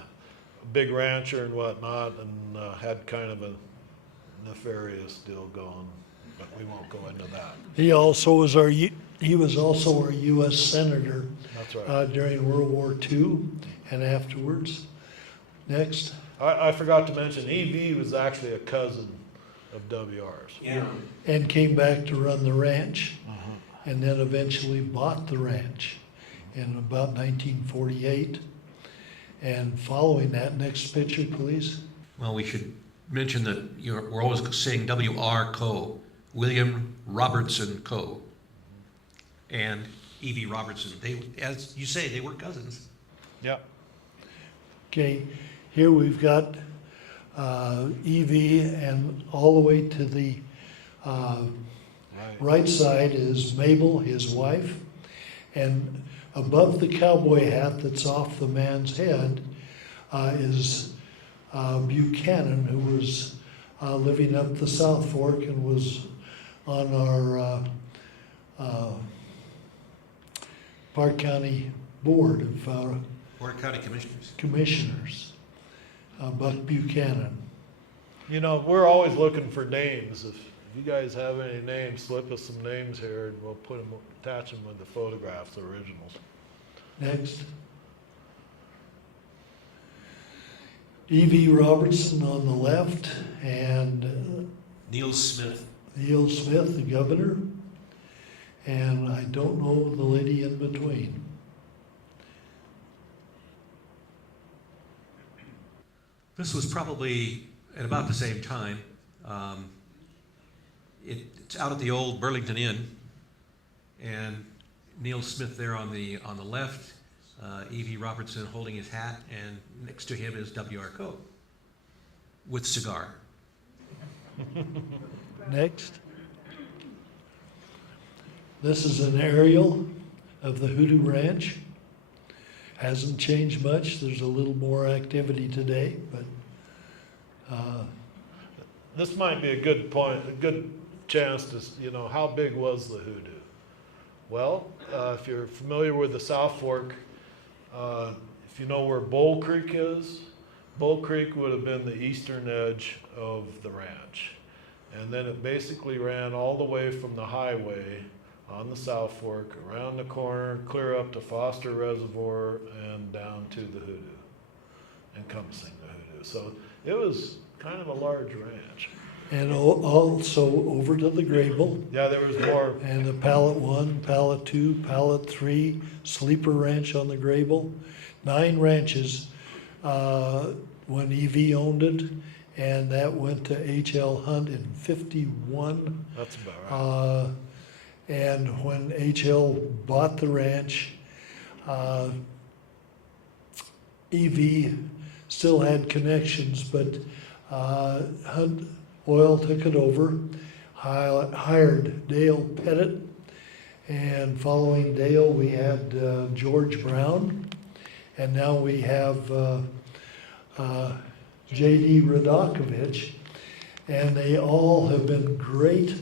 big rancher and whatnot, and had kind of a nefarious deal going, but we won't go into that. He was also our U.S. Senator That's right. during World War II and afterwards. Next. I forgot to mention, E.V. was actually a cousin of W.R.'s. Yeah. And came back to run the ranch, and then eventually bought the ranch in about 1948. And following that, next picture, please. Well, we should mention that we're always saying W.R. Coe, William Robertson Coe, and E.V. Robertson. They, as you say, they were cousins. Yeah. Okay, here we've got EV, and all the way to the right side is Mabel, his wife, and above the cowboy hat that's off the man's head is Buchanan, who was living up the South Fork and was on our Park County Board of Board of County Commissioners. Commissioners, Buck Buchanan. You know, we're always looking for names. If you guys have any names, slip us some names here, and we'll attach them with the photographs, the originals. Next. E.V. Robertson on the left, and Neil Smith. Neil Smith, the governor, and I don't know the lady in between. This was probably at about the same time. It's out at the old Burlington Inn, and Neil Smith there on the left, E.V. Robertson holding his hat, and next to him is W.R. Coe with cigar. Next. This is an aerial of the Hoodoo Ranch. Hasn't changed much. There's a little more activity today, but This might be a good point, a good chance to, you know, how big was the hoodoo? Well, if you're familiar with the South Fork, if you know where Bull Creek is, Bull Creek would have been the eastern edge of the ranch. And then it basically ran all the way from the highway on the South Fork, around the corner, clear up to Foster Reservoir, and down to the hoodoo, encompassing the hoodoo. So it was kind of a large ranch. and also over to the Grable. Yeah, there was more. And the Pallet 1, Pallet 2, Pallet 3, Sleeper Ranch on the Grable. 9 ranches when EV owned it, and that went to H.L. Hunt in 51. That's about right. And when H.L. bought the ranch, EV still had connections, but Hunt Oil took it over, hired Dale Pettit, and following Dale we had George Brown, and now we have J.D. Radakovich, and they all have been great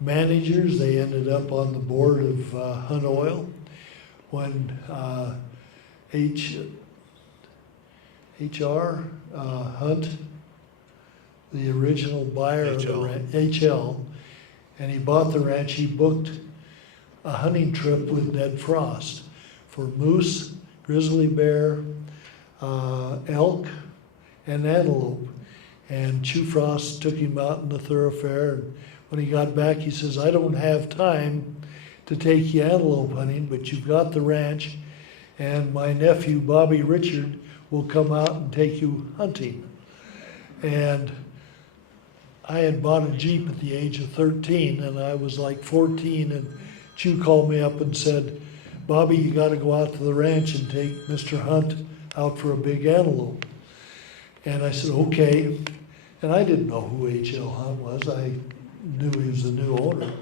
managers. They ended up on the board of Hunt Oil when H.R. Hunt, the original buyer of the ranch, H.L., and he bought the ranch. He booked a hunting trip with Ned Frost for moose, grizzly bear, elk, and antelope. And Chew Frost took him out in the thoroughfare, and when he got back, he says, I don't have time to take you antelope hunting, but you've got the ranch, and my nephew, Bobby Richard, will come out and take you hunting. And I had bought a Jeep at the age of 13, and I was like 14, and Chew called me up and said, Bobby, you gotta go out to the ranch and take Mr. Hunt out for a big antelope. And I said, okay. And I didn't know who H.L. Hunt was. I knew he was the new owner.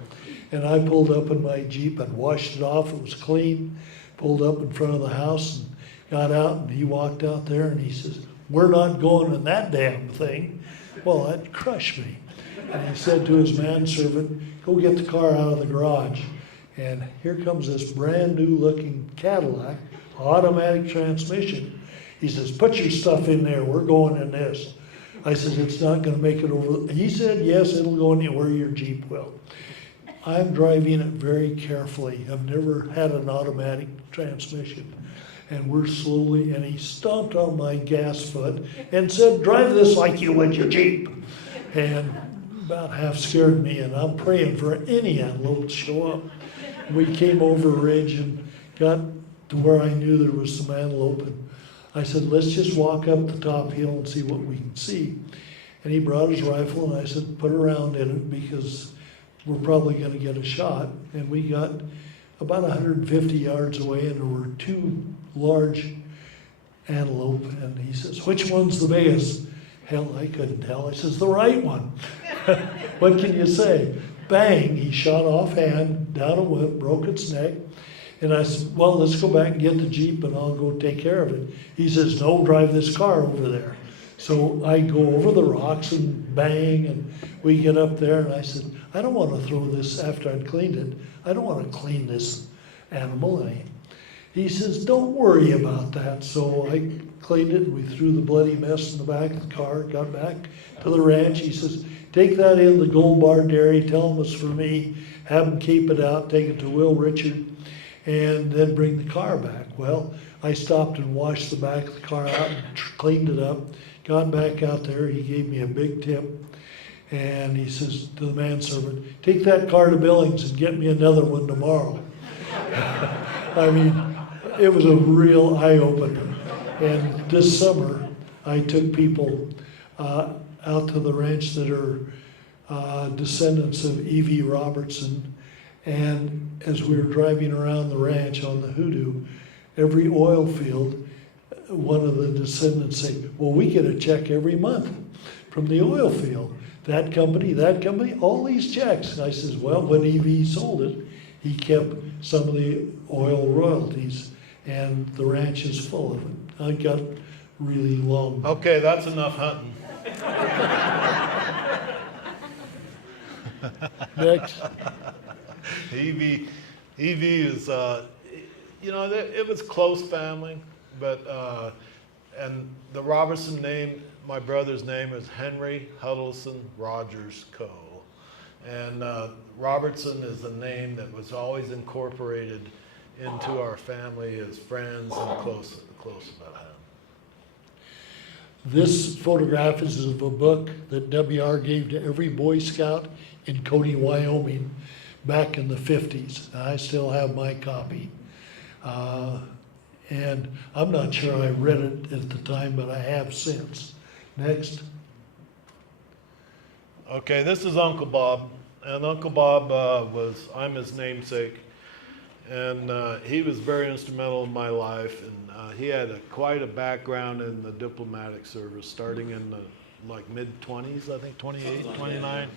And I pulled up in my Jeep and washed it off. It was clean. Pulled up in front of the house and got out, and he walked out there and he says, we're not going in that damn thing. Well, that crushed me. And he said to his manservant, go get the car out of the garage. And here comes this brand new looking Cadillac, automatic transmission. He says, put your stuff in there, we're going in this. I said, it's not gonna make it over. He said, yes, it'll go anywhere your Jeep will. I'm driving it very carefully. I've never had an automatic transmission. And we're slowly, and he stomped on my gas foot and said, drive this like you would your Jeep. And about half scared me, and I'm praying for any antelope to show up. We came over a ridge and got to where I knew there was some antelope, and I said, let's just walk up the top hill and see what we can see. And he brought his rifle, and I said, put a round in it because we're probably gonna get a shot. And we got about 150 yards away, and there were two large antelope, and he says, which one's the biggest? Hell, I couldn't tell. I says, the right one. What can you say? Bang, he shot offhand, down it went, broke its neck. And I said, well, let's go back and get the Jeep and I'll go take care of it. He says, no, drive this car over there. So I go over the rocks and bang, and we get up there, and I said, I don't want to throw this after I'd cleaned it. I don't want to clean this animal. And he says, don't worry about that. So I cleaned it, and we threw the bloody mess in the back of the car, got back to the ranch. He says, take that in the Gold Bar Dairy, tell them it's for me, have them keep it out, take it to Will Richard, and then bring the car back. Well, I stopped and washed the back of the car out and cleaned it up, got back out there. He gave me a big tip, and he says to the manservant, take that car to Billings and get me another one tomorrow. I mean, it was a real eye-opener. And this summer, I took people out to the ranch that are descendants of E.V. Robertson. And as we were driving around the ranch on the Hoodoo, every oil field, one of the descendants said, well, we get a check every month from the oil field. That company, all these checks. And I says, well, when E.V. sold it, he kept some of the oil royalties, and the ranch is full of it. I got really long. Okay, that's enough hunting. Next. EV is, it was close family, but, and the Robertson name, my brother's name is Henry Huddleston Rogers Coe. And Robertson is the name that was always incorporated into our family as friends and close about him. This photograph is of a book that W.R. gave to every Boy Scout in Cody, Wyoming, back in the 50s. I still have my copy. And I'm not sure I read it at the time, but I have since. Next. Okay, this is Uncle Bob. And Uncle Bob I'm his namesake. And he was very instrumental in my life. And he had quite a background in the diplomatic service, starting in the mid-20s, I think, 29,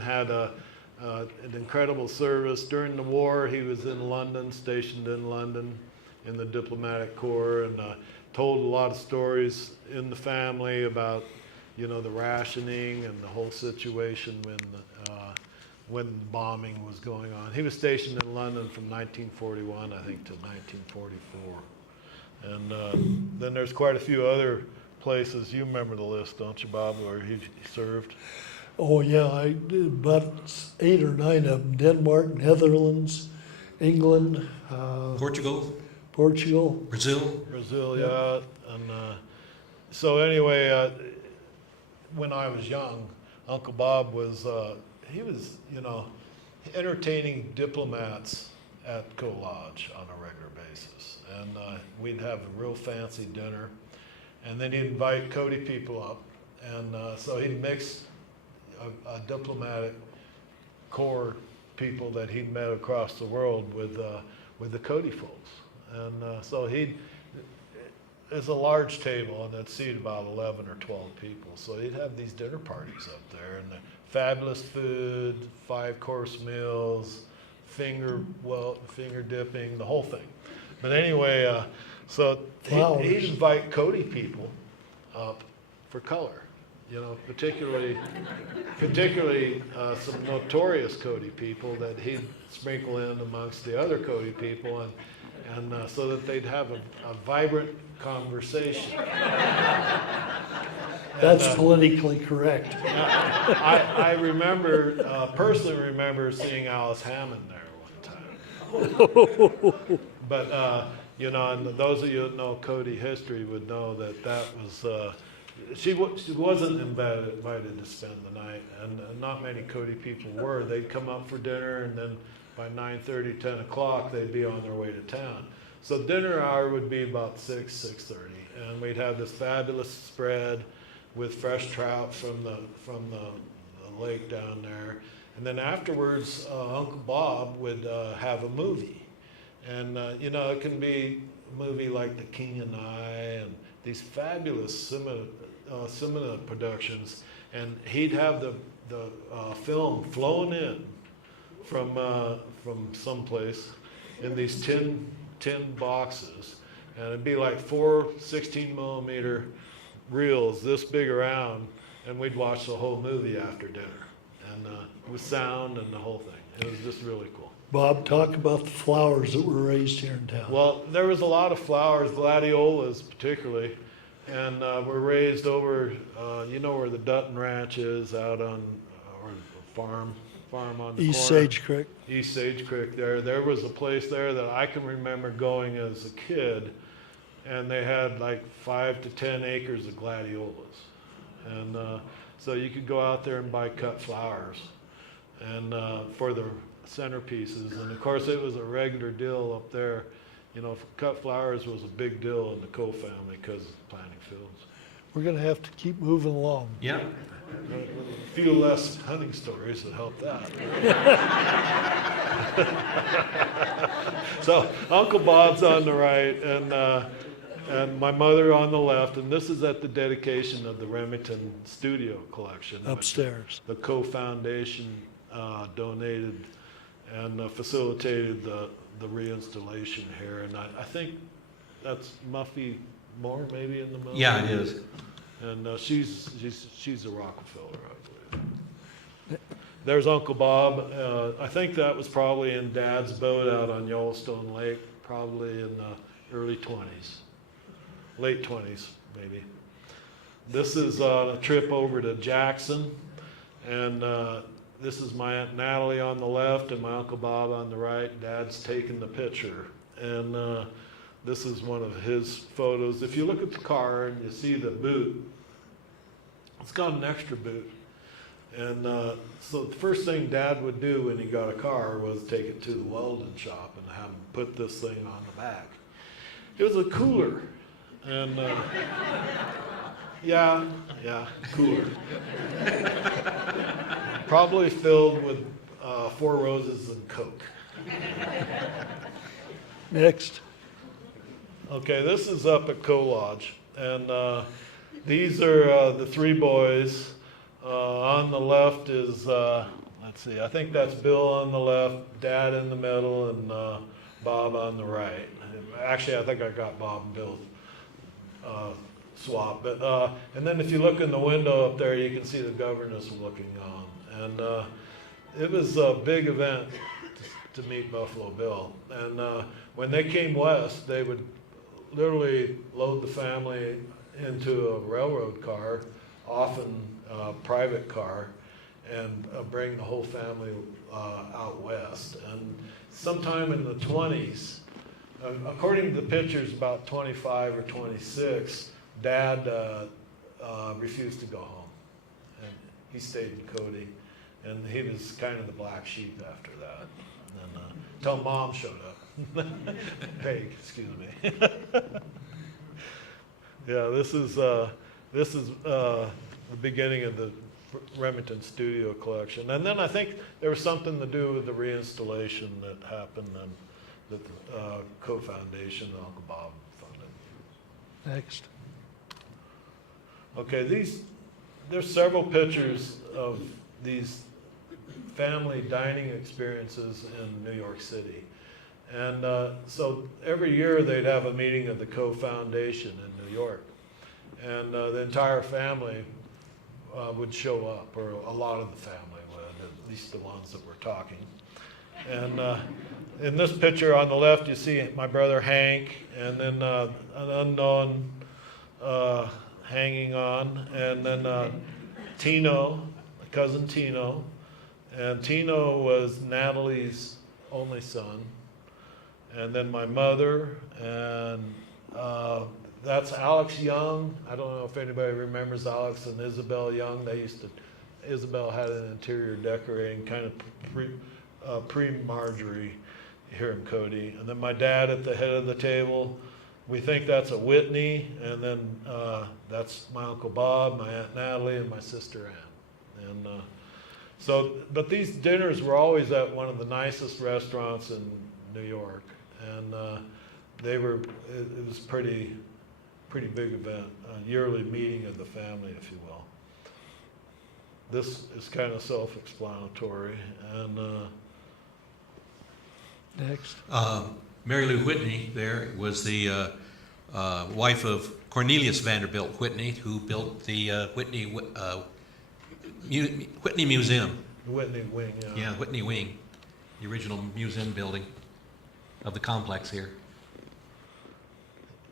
had an incredible service. During the war, he was in London, stationed in London in the diplomatic corps, and told a lot of stories in the family about, the rationing and the whole situation when bombing was going on. He was stationed in London from 1941, I think, to 1944. And then there's quite a few other places. You remember the list, don't you, Bob, where he served? Oh, yeah, I did about 8 or 9 of them. Denmark, Netherlands, England, Portugal, Portugal. Brazil. Yeah. And so anyway, when I was young, Uncle Bob was, he was, entertaining diplomats at Coe Lodge on a regular basis. And we'd have a real fancy dinner. And then he'd invite Cody people up. And so he'd mix a diplomatic corps people that he'd met across the world with the Cody folks. And so it's a large table, and it seated about 11 or 12 people. So he'd have these dinner parties up there, and fabulous food, 5-course meals, finger dipping, the whole thing. But anyway, so he'd invite Cody people up for color. Particularly some notorious Cody people that he'd sprinkle in amongst the other Cody people, and so that they'd have a vibrant conversation. That's politically correct. I remember, personally remember seeing Alice Hammond there one time. But, and those of you that know Cody history would know that was, she wasn't invited to spend the night, and not many Cody people were. They'd come up for dinner, and then by 9:30, 10 o'clock, they'd be on their way to town. So dinner hour would be about 6:30, and we'd have this fabulous spread with fresh trout from the lake down there. And then afterwards, Uncle Bob would have a movie. And, it can be a movie like The King and I, and these fabulous cinema productions. And he'd have the film flown in from someplace in these tin boxes. And it'd be like 4 16mm reels this big around, and we'd watch the whole movie after dinner, and with sound and the whole thing. It was just really cool. Bob, talk about the flowers that were raised here in town. Well, there was a lot of flowers, gladiolas particularly, and were raised over, where the Dutton Ranch is, out on, or farm on the East corner. Sage Creek. East Sage Creek there. There was a place there that I can remember going as a kid, and they had like 5 to 10 acres of gladiolas. And so you could go out there and buy cut flowers and for the centerpieces. And of course it was a regular deal up there. Cut flowers was a big deal in the Coe family because of planting fields. We're going to have to keep moving along. Yeah. A few less hunting stories that helped that. So Uncle Bob's on the right, and my mother on the left, and this is at the dedication of the Remington Studio Collection. Upstairs. The Coe Foundation donated and facilitated the reinstallation here, and I think that's Muffy Moore maybe in the middle. Yeah, it is. And she's a Rockefeller, I believe. There's Uncle Bob. I think that was probably in Dad's boat out on Yellowstone Lake, probably in the early 20s, late 20s maybe. This is a trip over to Jackson, and this is my Aunt Natalie on the left and my Uncle Bob on the right. Dad's taking the picture, and this is one of his photos. If you look at the car and you see the boot, it's got an extra boot. And so the first thing Dad would do when he got a car was take it to the welding shop and have him put this thing on the back. It was a cooler. And yeah, cooler. Probably filled with 4 Roses and Coke. Next. Okay, this is up at Coe Lodge, and these are the 3 boys. On the left is, let's see, I think that's Bill on the left, Dad in the middle, and Bob on the right. Actually, I think I got Bob and Bill swapped. But and then if you look in the window up there, you can see the governess looking on. And it was a big event to meet Buffalo Bill. And when they came west, they would literally load the family into a railroad car, often a private car, and bring the whole family out west. And sometime in the 20s, according to the pictures, about 25 or 26, Dad refused to go home. he stayed in Cody, and he was kind of the black sheep after that. And then until Mom showed up. Hey, excuse me. Yeah, this is the beginning of the Remington Studio collection. And then I think there was something to do with the reinstallation that happened and that the Coe Foundation and Uncle Bob funded. Next. Okay, there's several pictures of these family dining experiences in New York City. And so every year they'd have a meeting of the Coe Foundation in New York. And the entire family would show up, or a lot of the family would, at least the ones that were talking. And in this picture on the left, you see my brother Hank, and then an unknown hanging on, and then Tino, cousin Tino. And Tino was Natalie's only son. And then my mother, and that's Alex Young. I don't know if anybody remembers Alex and Isabel Young. Isabel had an interior decorating, kind of pre-Marjorie here in Cody. And then my dad at the head of the table. We think that's a Whitney, and then that's my Uncle Bob, my Aunt Natalie, and my sister Ann. And but these dinners were always at one of the nicest restaurants in New York. And it was pretty big event, a yearly meeting of the family, if you will. This is kind of self-explanatory. And Next. Mary Lou Whitney there was the wife of Cornelius Vanderbilt Whitney, who built the Whitney Museum. the Whitney Wing, yeah. Yeah, Whitney Wing, the original museum building of the complex here.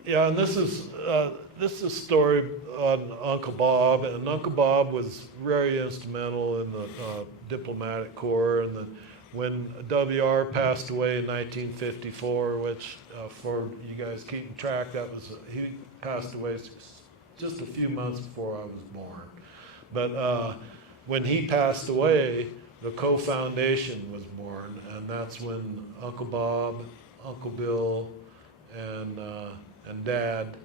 Yeah, and this is a story on Uncle Bob, and Uncle Bob was very instrumental in the diplomatic corps. And when WR passed away in 1954, which for you guys keeping track, he passed away just a few months before I was born. But when he passed away, the Coe Foundation was born, and that's when Uncle Bob, Uncle Bill, and Dad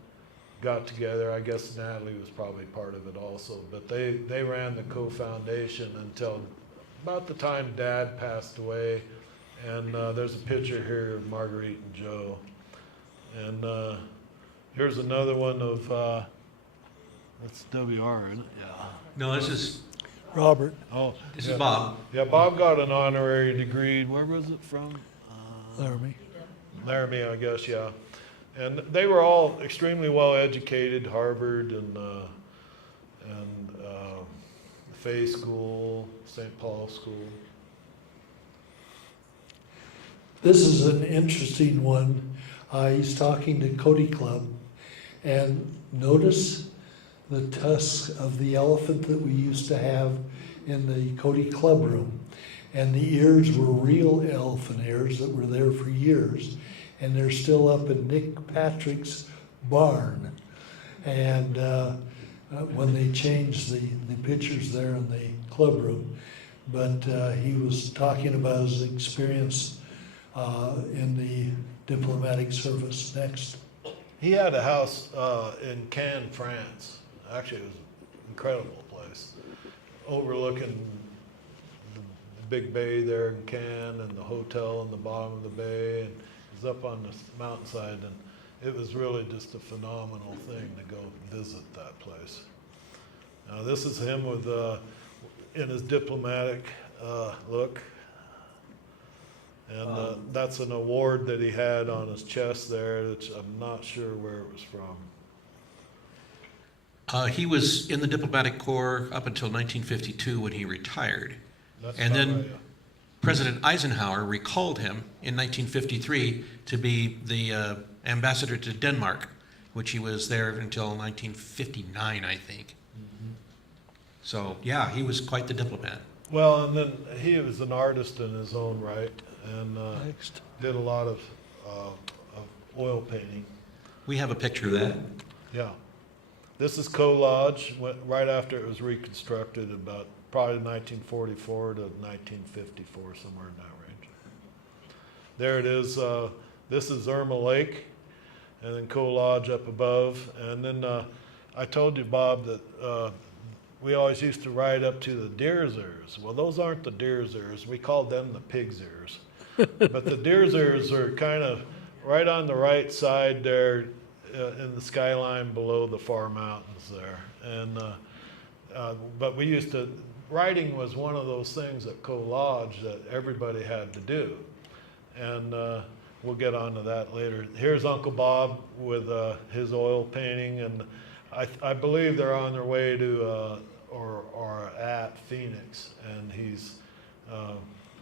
got together. I guess Natalie was probably part of it also, but they ran the Coe Foundation until about the time Dad passed away. And there's a picture here of Marguerite and Joe. And here's another one of, that's WR, isn't it? Yeah. No, this is Robert. Oh, this yeah. is Bob. Yeah, Bob got an honorary degree. Where was it from? Laramie. Laramie, I guess, yeah. And they were all extremely well educated, Harvard and Fay School, St. Paul School. This is an interesting one. He's talking to Cody Club, and notice the tusks of the elephant that we used to have in the Cody Club room. And the ears were real elephant ears that were there for years. And they're still up in Nick Patrick's barn. And when they changed the pictures there in the club room. But he was talking about his experience in the diplomatic service. Next. He had a house in Cannes, France. Actually, it was an incredible place, overlooking the big bay there in Cannes and the hotel in the bottom of the bay. And it was up on the mountainside, and it was really just a phenomenal thing to go visit that place. Now this is him with in his diplomatic look. And that's an award that he had on his chest there, which I'm not sure where it was from. He was in the diplomatic corps up until 1952 when he retired. That's And then right, yeah. President Eisenhower recalled him in 1953 to be the ambassador to Denmark, which he was there until 1959, I think. Mm-hmm. So, yeah, he was quite the diplomat. Well, and then he was an artist in his own right, and Next. did a lot of oil painting. We have a picture of that. Yeah. This is Coe Lodge, right after it was reconstructed about probably 1944 to 1954, somewhere in that range. There it is. This is Irma Lake, and then Coe Lodge up above. And then I told you, Bob, that we always used to ride up to the deer's ears. Well, those aren't the deer's ears. We called them the pig's ears. But the deer's ears are kind of right on the right side there in the skyline below the far mountains there. And but we used to, riding was one of those things at Coe Lodge that everybody had to do. And we'll get onto that later. Here's Uncle Bob with his oil painting, and I believe they're on their way to or at Phoenix, and he's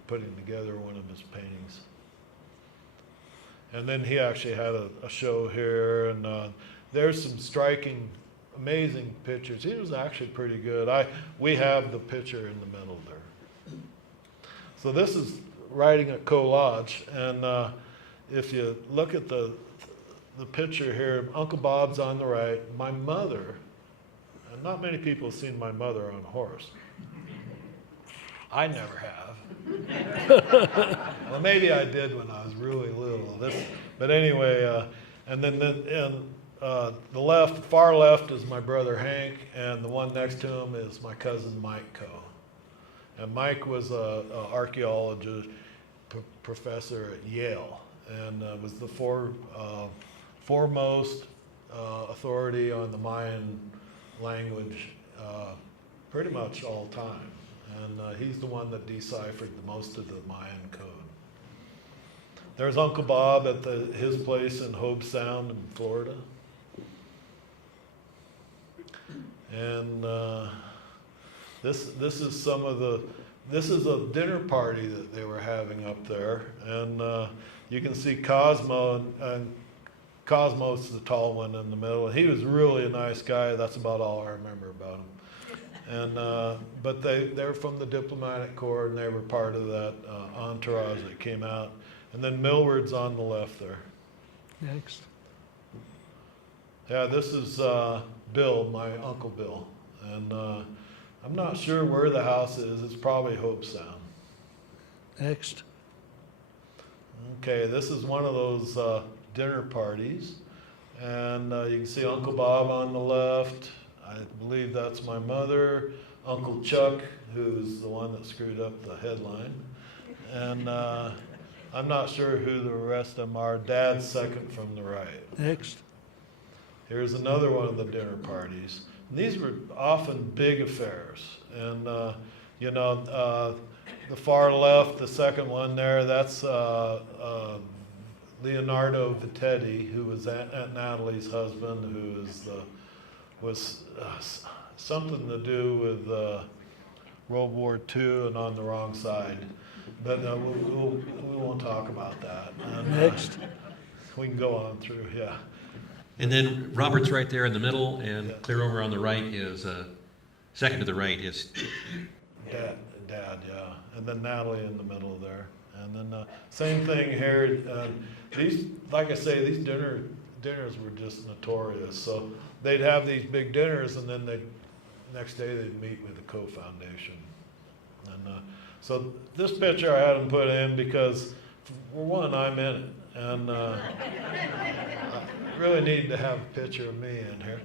putting together one of his paintings. And then he actually had a show here, and there's some striking, amazing pictures. He was actually pretty good. We have the picture in the middle there. So this is riding at Coe Lodge, and if you look at the picture here, Uncle Bob's on the right. My mother, and not many people have seen my mother on a horse. I never have. Well, maybe I did when I was really little. But anyway, and then the left, far left is my brother Hank, and the one next to him is my cousin Mike Coe. And Mike was an archaeologist professor at Yale, and was the foremost authority on the Mayan language pretty much all time. And he's the one that deciphered most of the Mayan code. There's Uncle Bob at his place in Hobe Sound in Florida. And this is a dinner party that they were having up there, and you can see Cosmo, and Cosmo's the tall one in the middle. He was really a nice guy. That's about all I remember about him. And but they're from the diplomatic corps, and they were part of that entourage that came out. And then Millward's on the left there. Next. Yeah, this is Bill, my Uncle Bill, and I'm not sure where the house is. It's probably Hobe Sound. Next. Okay, this is one of those dinner parties, and you can see Uncle Bob on the left. I believe that's my mother, Uncle Chuck, who's the one that screwed up the headline, and I'm not sure who the rest of them are. Dad's second from the right. Next. Here's another one of the dinner parties. And these were often big affairs. And, you know, the far left, the second one there, that's Leonardo Vitetti, who was Aunt Natalie's husband, who was something to do with World War II and on the wrong side. But we won't talk about that. And, Next. We can go on through, yeah. And then Robert's right there in the middle, and Yeah. clear over on the right is, second to the right is Dad, yeah. And then Natalie in the middle there. And then same thing here. These, like I say, these dinners were just notorious. So they'd have these big dinners, and then next day they'd meet with the Coe Foundation. And so this picture I had them put in because, for one, I'm in it. And I really need to have a picture of me in here.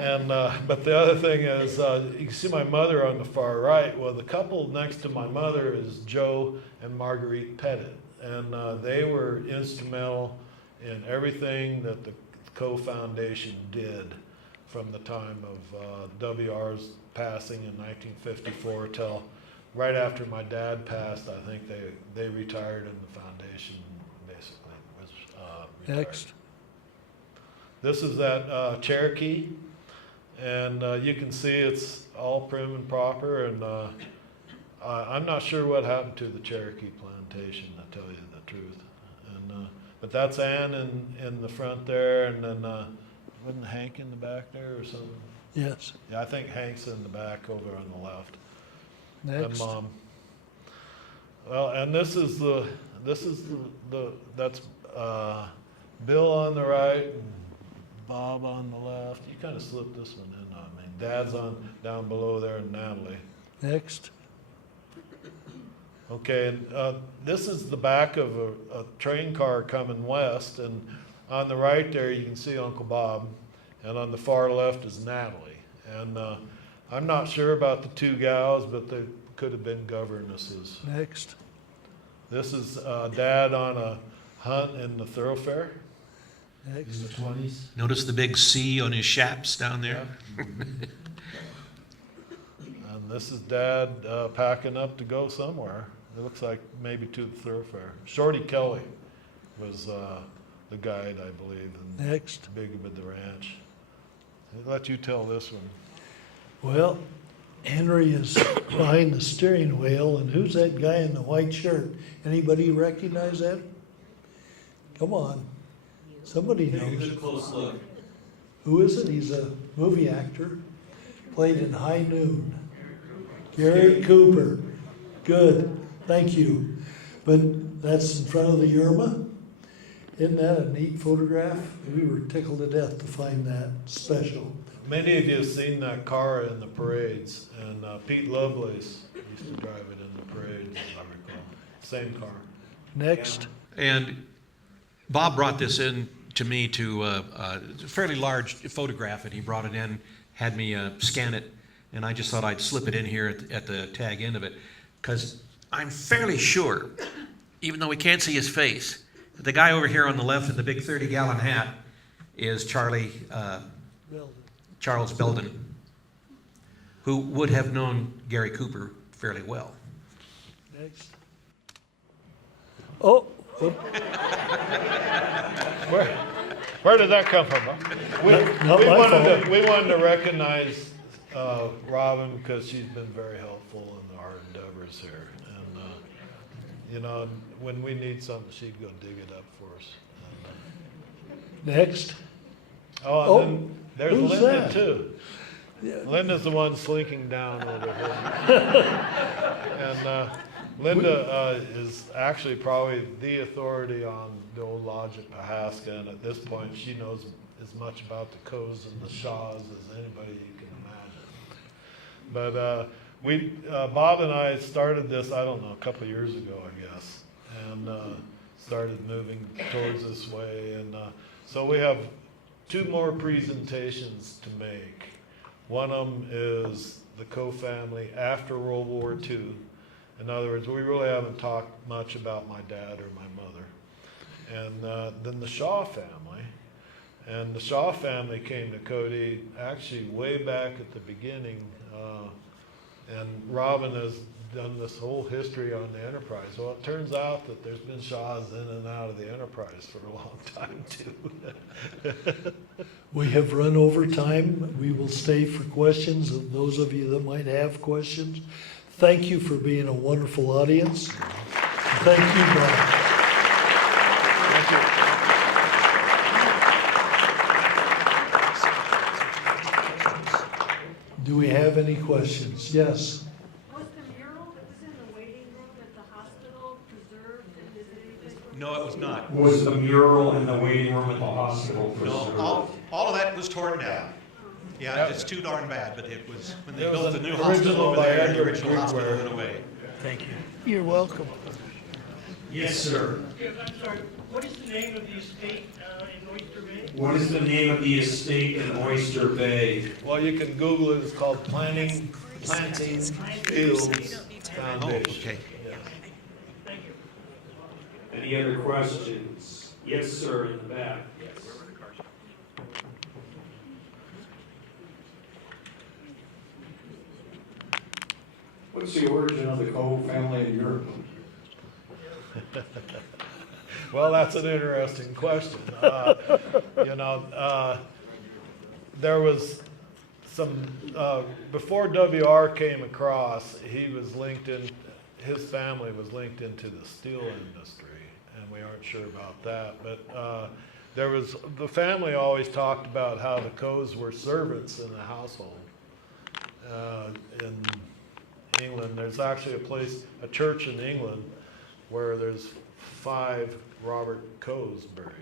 And but the other thing is, you can see my mother on the far right. Well, the couple next to my mother is Joe and Marguerite Pettit, and they were instrumental in everything that the Coe Foundation did from the time of WR's passing in 1954 till right after my dad passed. I think they retired, and the foundation basically was retired. Next. This is that Cherokee, and you can see it's all prim and proper, and I'm not sure what happened to the Cherokee plantation, to tell you the truth. And but that's Ann in the front there, and then wasn't Hank in the back there or something? Yes. Yeah, I think Hank's in the back over on the left. Next. And Mom. Well, and this is the that's Bill on the right, and Bob on the left. You kind of slipped this one in on me. Dad's on down below there, and Natalie. Next. Okay, and this is the back of a train car coming west, and on the right there you can see Uncle Bob, and on the far left is Natalie. And I'm not sure about the two gals, but they could have been governesses. Next. This is Dad on a hunt in the thoroughfare. Next. 20s. Notice the big C on his chaps down there? And this is Dad packing up to go somewhere. It looks like maybe to the thoroughfare. Shorty Kelly was the guide, I believe, and Next. big with the ranch. I'll let you tell this one. Well, Henry is behind the steering wheel, and who's that guy in the white shirt? Anybody recognize that? Come on. Somebody knows. Close look. Who is it? He's a movie actor. Played in High Noon. Gary Cooper. Good. Thank you. But that's in front of the Yerma. Isn't that a neat photograph? We were tickled to death to find that special. Many of you have seen that car in the parades, and Pete Lovelace used to drive it in the parades, as I recall. Same car. Next. And Bob brought this in to me to a fairly large photograph, and he brought it in, had me scan it, and I just thought I'd slip it in here at the tag end of it, because I'm fairly sure, even though we can't see his face, that the guy over here on the left in the big 30-gallon hat is Charles Belden, who would have known Gary Cooper fairly well. Next. Oh, Where did that come from? Huh? We wanted to recognize Robin because she's been very helpful in our endeavors here. And, when we need something, she'd go dig it up for us. next. And then there's who's Linda, that? too. Yeah. Linda's the one slinking down over here. And Linda is actually probably the authority on the old lodge at Pahaska, and at this point she knows as much about the Coes and the Shaws as anybody you can imagine. But Bob and I started this, I don't know, a couple of years ago, I guess, and started moving towards this way. And so we have two more presentations to make. One of them is the Coe family after World War II. In other words, we really haven't talked much about my dad or my mother. And then the Shaw family. And the Shaw family came to Cody actually way back at the beginning. And Robin has done this whole history on the Enterprise. Well, it turns out that there's been Shaws in and out of the Enterprise for a long time, too. We have run over time. We will stay for questions, and those of you that might have questions. Thank you for being a wonderful audience. Thank you, Bob. Thank you. Do we have any questions? Yes. Was the mural that was in the waiting room at the hospital preserved, and is anything? No, it was not. Was the mural in the waiting room at the hospital No, preserved? all of that was torn down. Yeah, it's too darn bad, but it was, when they It was built the an new original hospital over by there, the Edward original hospital Greenware. went away. Thank you. You're welcome. Yes, sir. I'm sorry, what is the name of the estate in Oyster Bay? What is the name of the estate in Oyster Bay? Well, you can Google it. It's called Planting Fields Oh, Foundation. okay. Yes. Thank you. Any other questions? Yes, sir, in the back. Yes. What's the origin of the Coe family in Europe? Well, that's an interesting question. There was some, before WR came across, he was linked in, his family was linked into the steel industry, and we aren't sure about that. But the family always talked about how the Coes were servants in the household. In England, there's actually a church in England where there's 5 Robert Coes buried.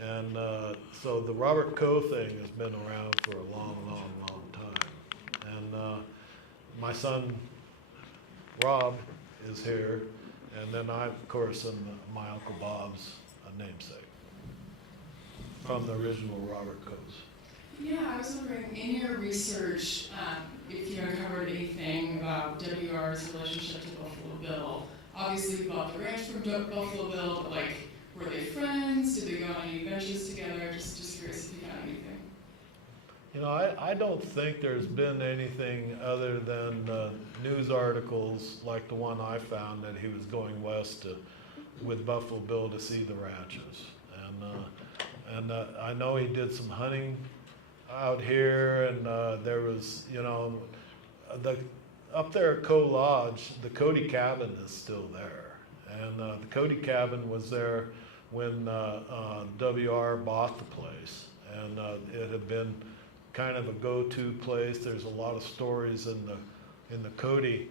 And so the Robert Coe thing has been around for a long, long, long time. And my son Rob is here, and then I, of course, am my Uncle Bob's namesake from the original Robert Coe's. Yeah, I was wondering, in your research, if you uncovered anything about WR's relationship to Buffalo Bill. Obviously, you bought the ranch from Buffalo Bill, but like, were they friends? Did they go on any adventures together? Just curious if you got anything. You know, I don't think there's been anything other than news articles like the one I found that he was going west with Buffalo Bill to see the ranches. And I know he did some hunting out here, and there was, you know, up there at Coe Lodge, the Cody cabin is still there. And the Cody cabin was there when WR bought the place. And it had been kind of a go-to place. There's a lot of stories in the Cody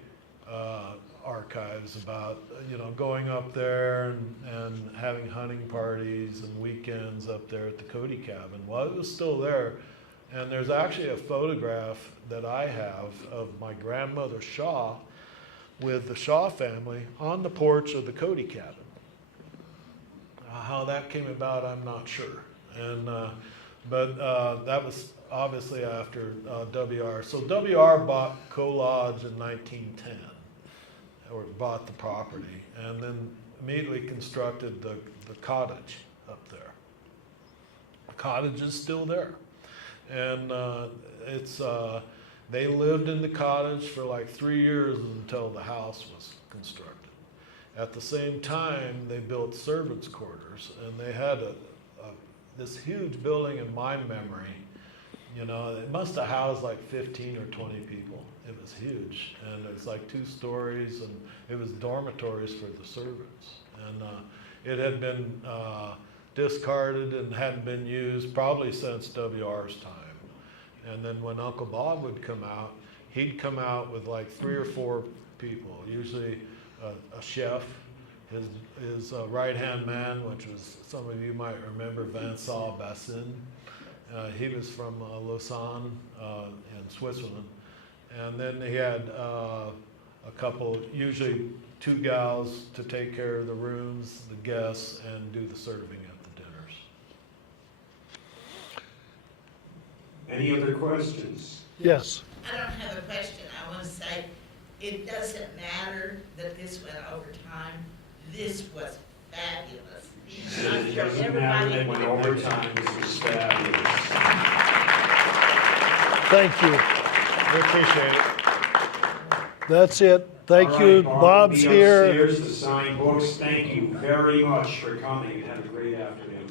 archives about, you know, going up there and having hunting parties and weekends up there at the Cody cabin. Well, it was still there. And there's actually a photograph that I have of my grandmother Shaw with the Shaw family on the porch of the Cody cabin. How that came about, I'm not sure. And but that was obviously after WR. So WR bought Coe Lodge in 1910, or bought the property, and then immediately constructed the cottage up there. The cottage is still there. And they lived in the cottage for like 3 years until the house was constructed. At the same time, they built servants' quarters, and they had this huge building in my memory. You know, it must have housed like 15 or 20 people. It was huge, and it was like 2 stories, and it was dormitories for the servants. And it had been discarded and hadn't been used probably since WR's time. And then when Uncle Bob would come out, he'd come out with like 3 or 4 people, usually a chef, his right-hand man, which was, some of you might remember, Vincent Bassin. He was from Lausanne in Switzerland. And then he had a couple, usually 2 gals to take care of the rooms, the guests, and do the serving at the dinners. Any other questions? Yes. I don't have a question. I want to say, it doesn't matter that this went over time. This was fabulous. I'm It sure doesn't matter that went everybody. over time, this was fabulous. Thank you. We appreciate it. That's it. Thank All you. right, Bob Bob's will be here. upstairs to sign books. Thank you very much for coming, and have a great afternoon.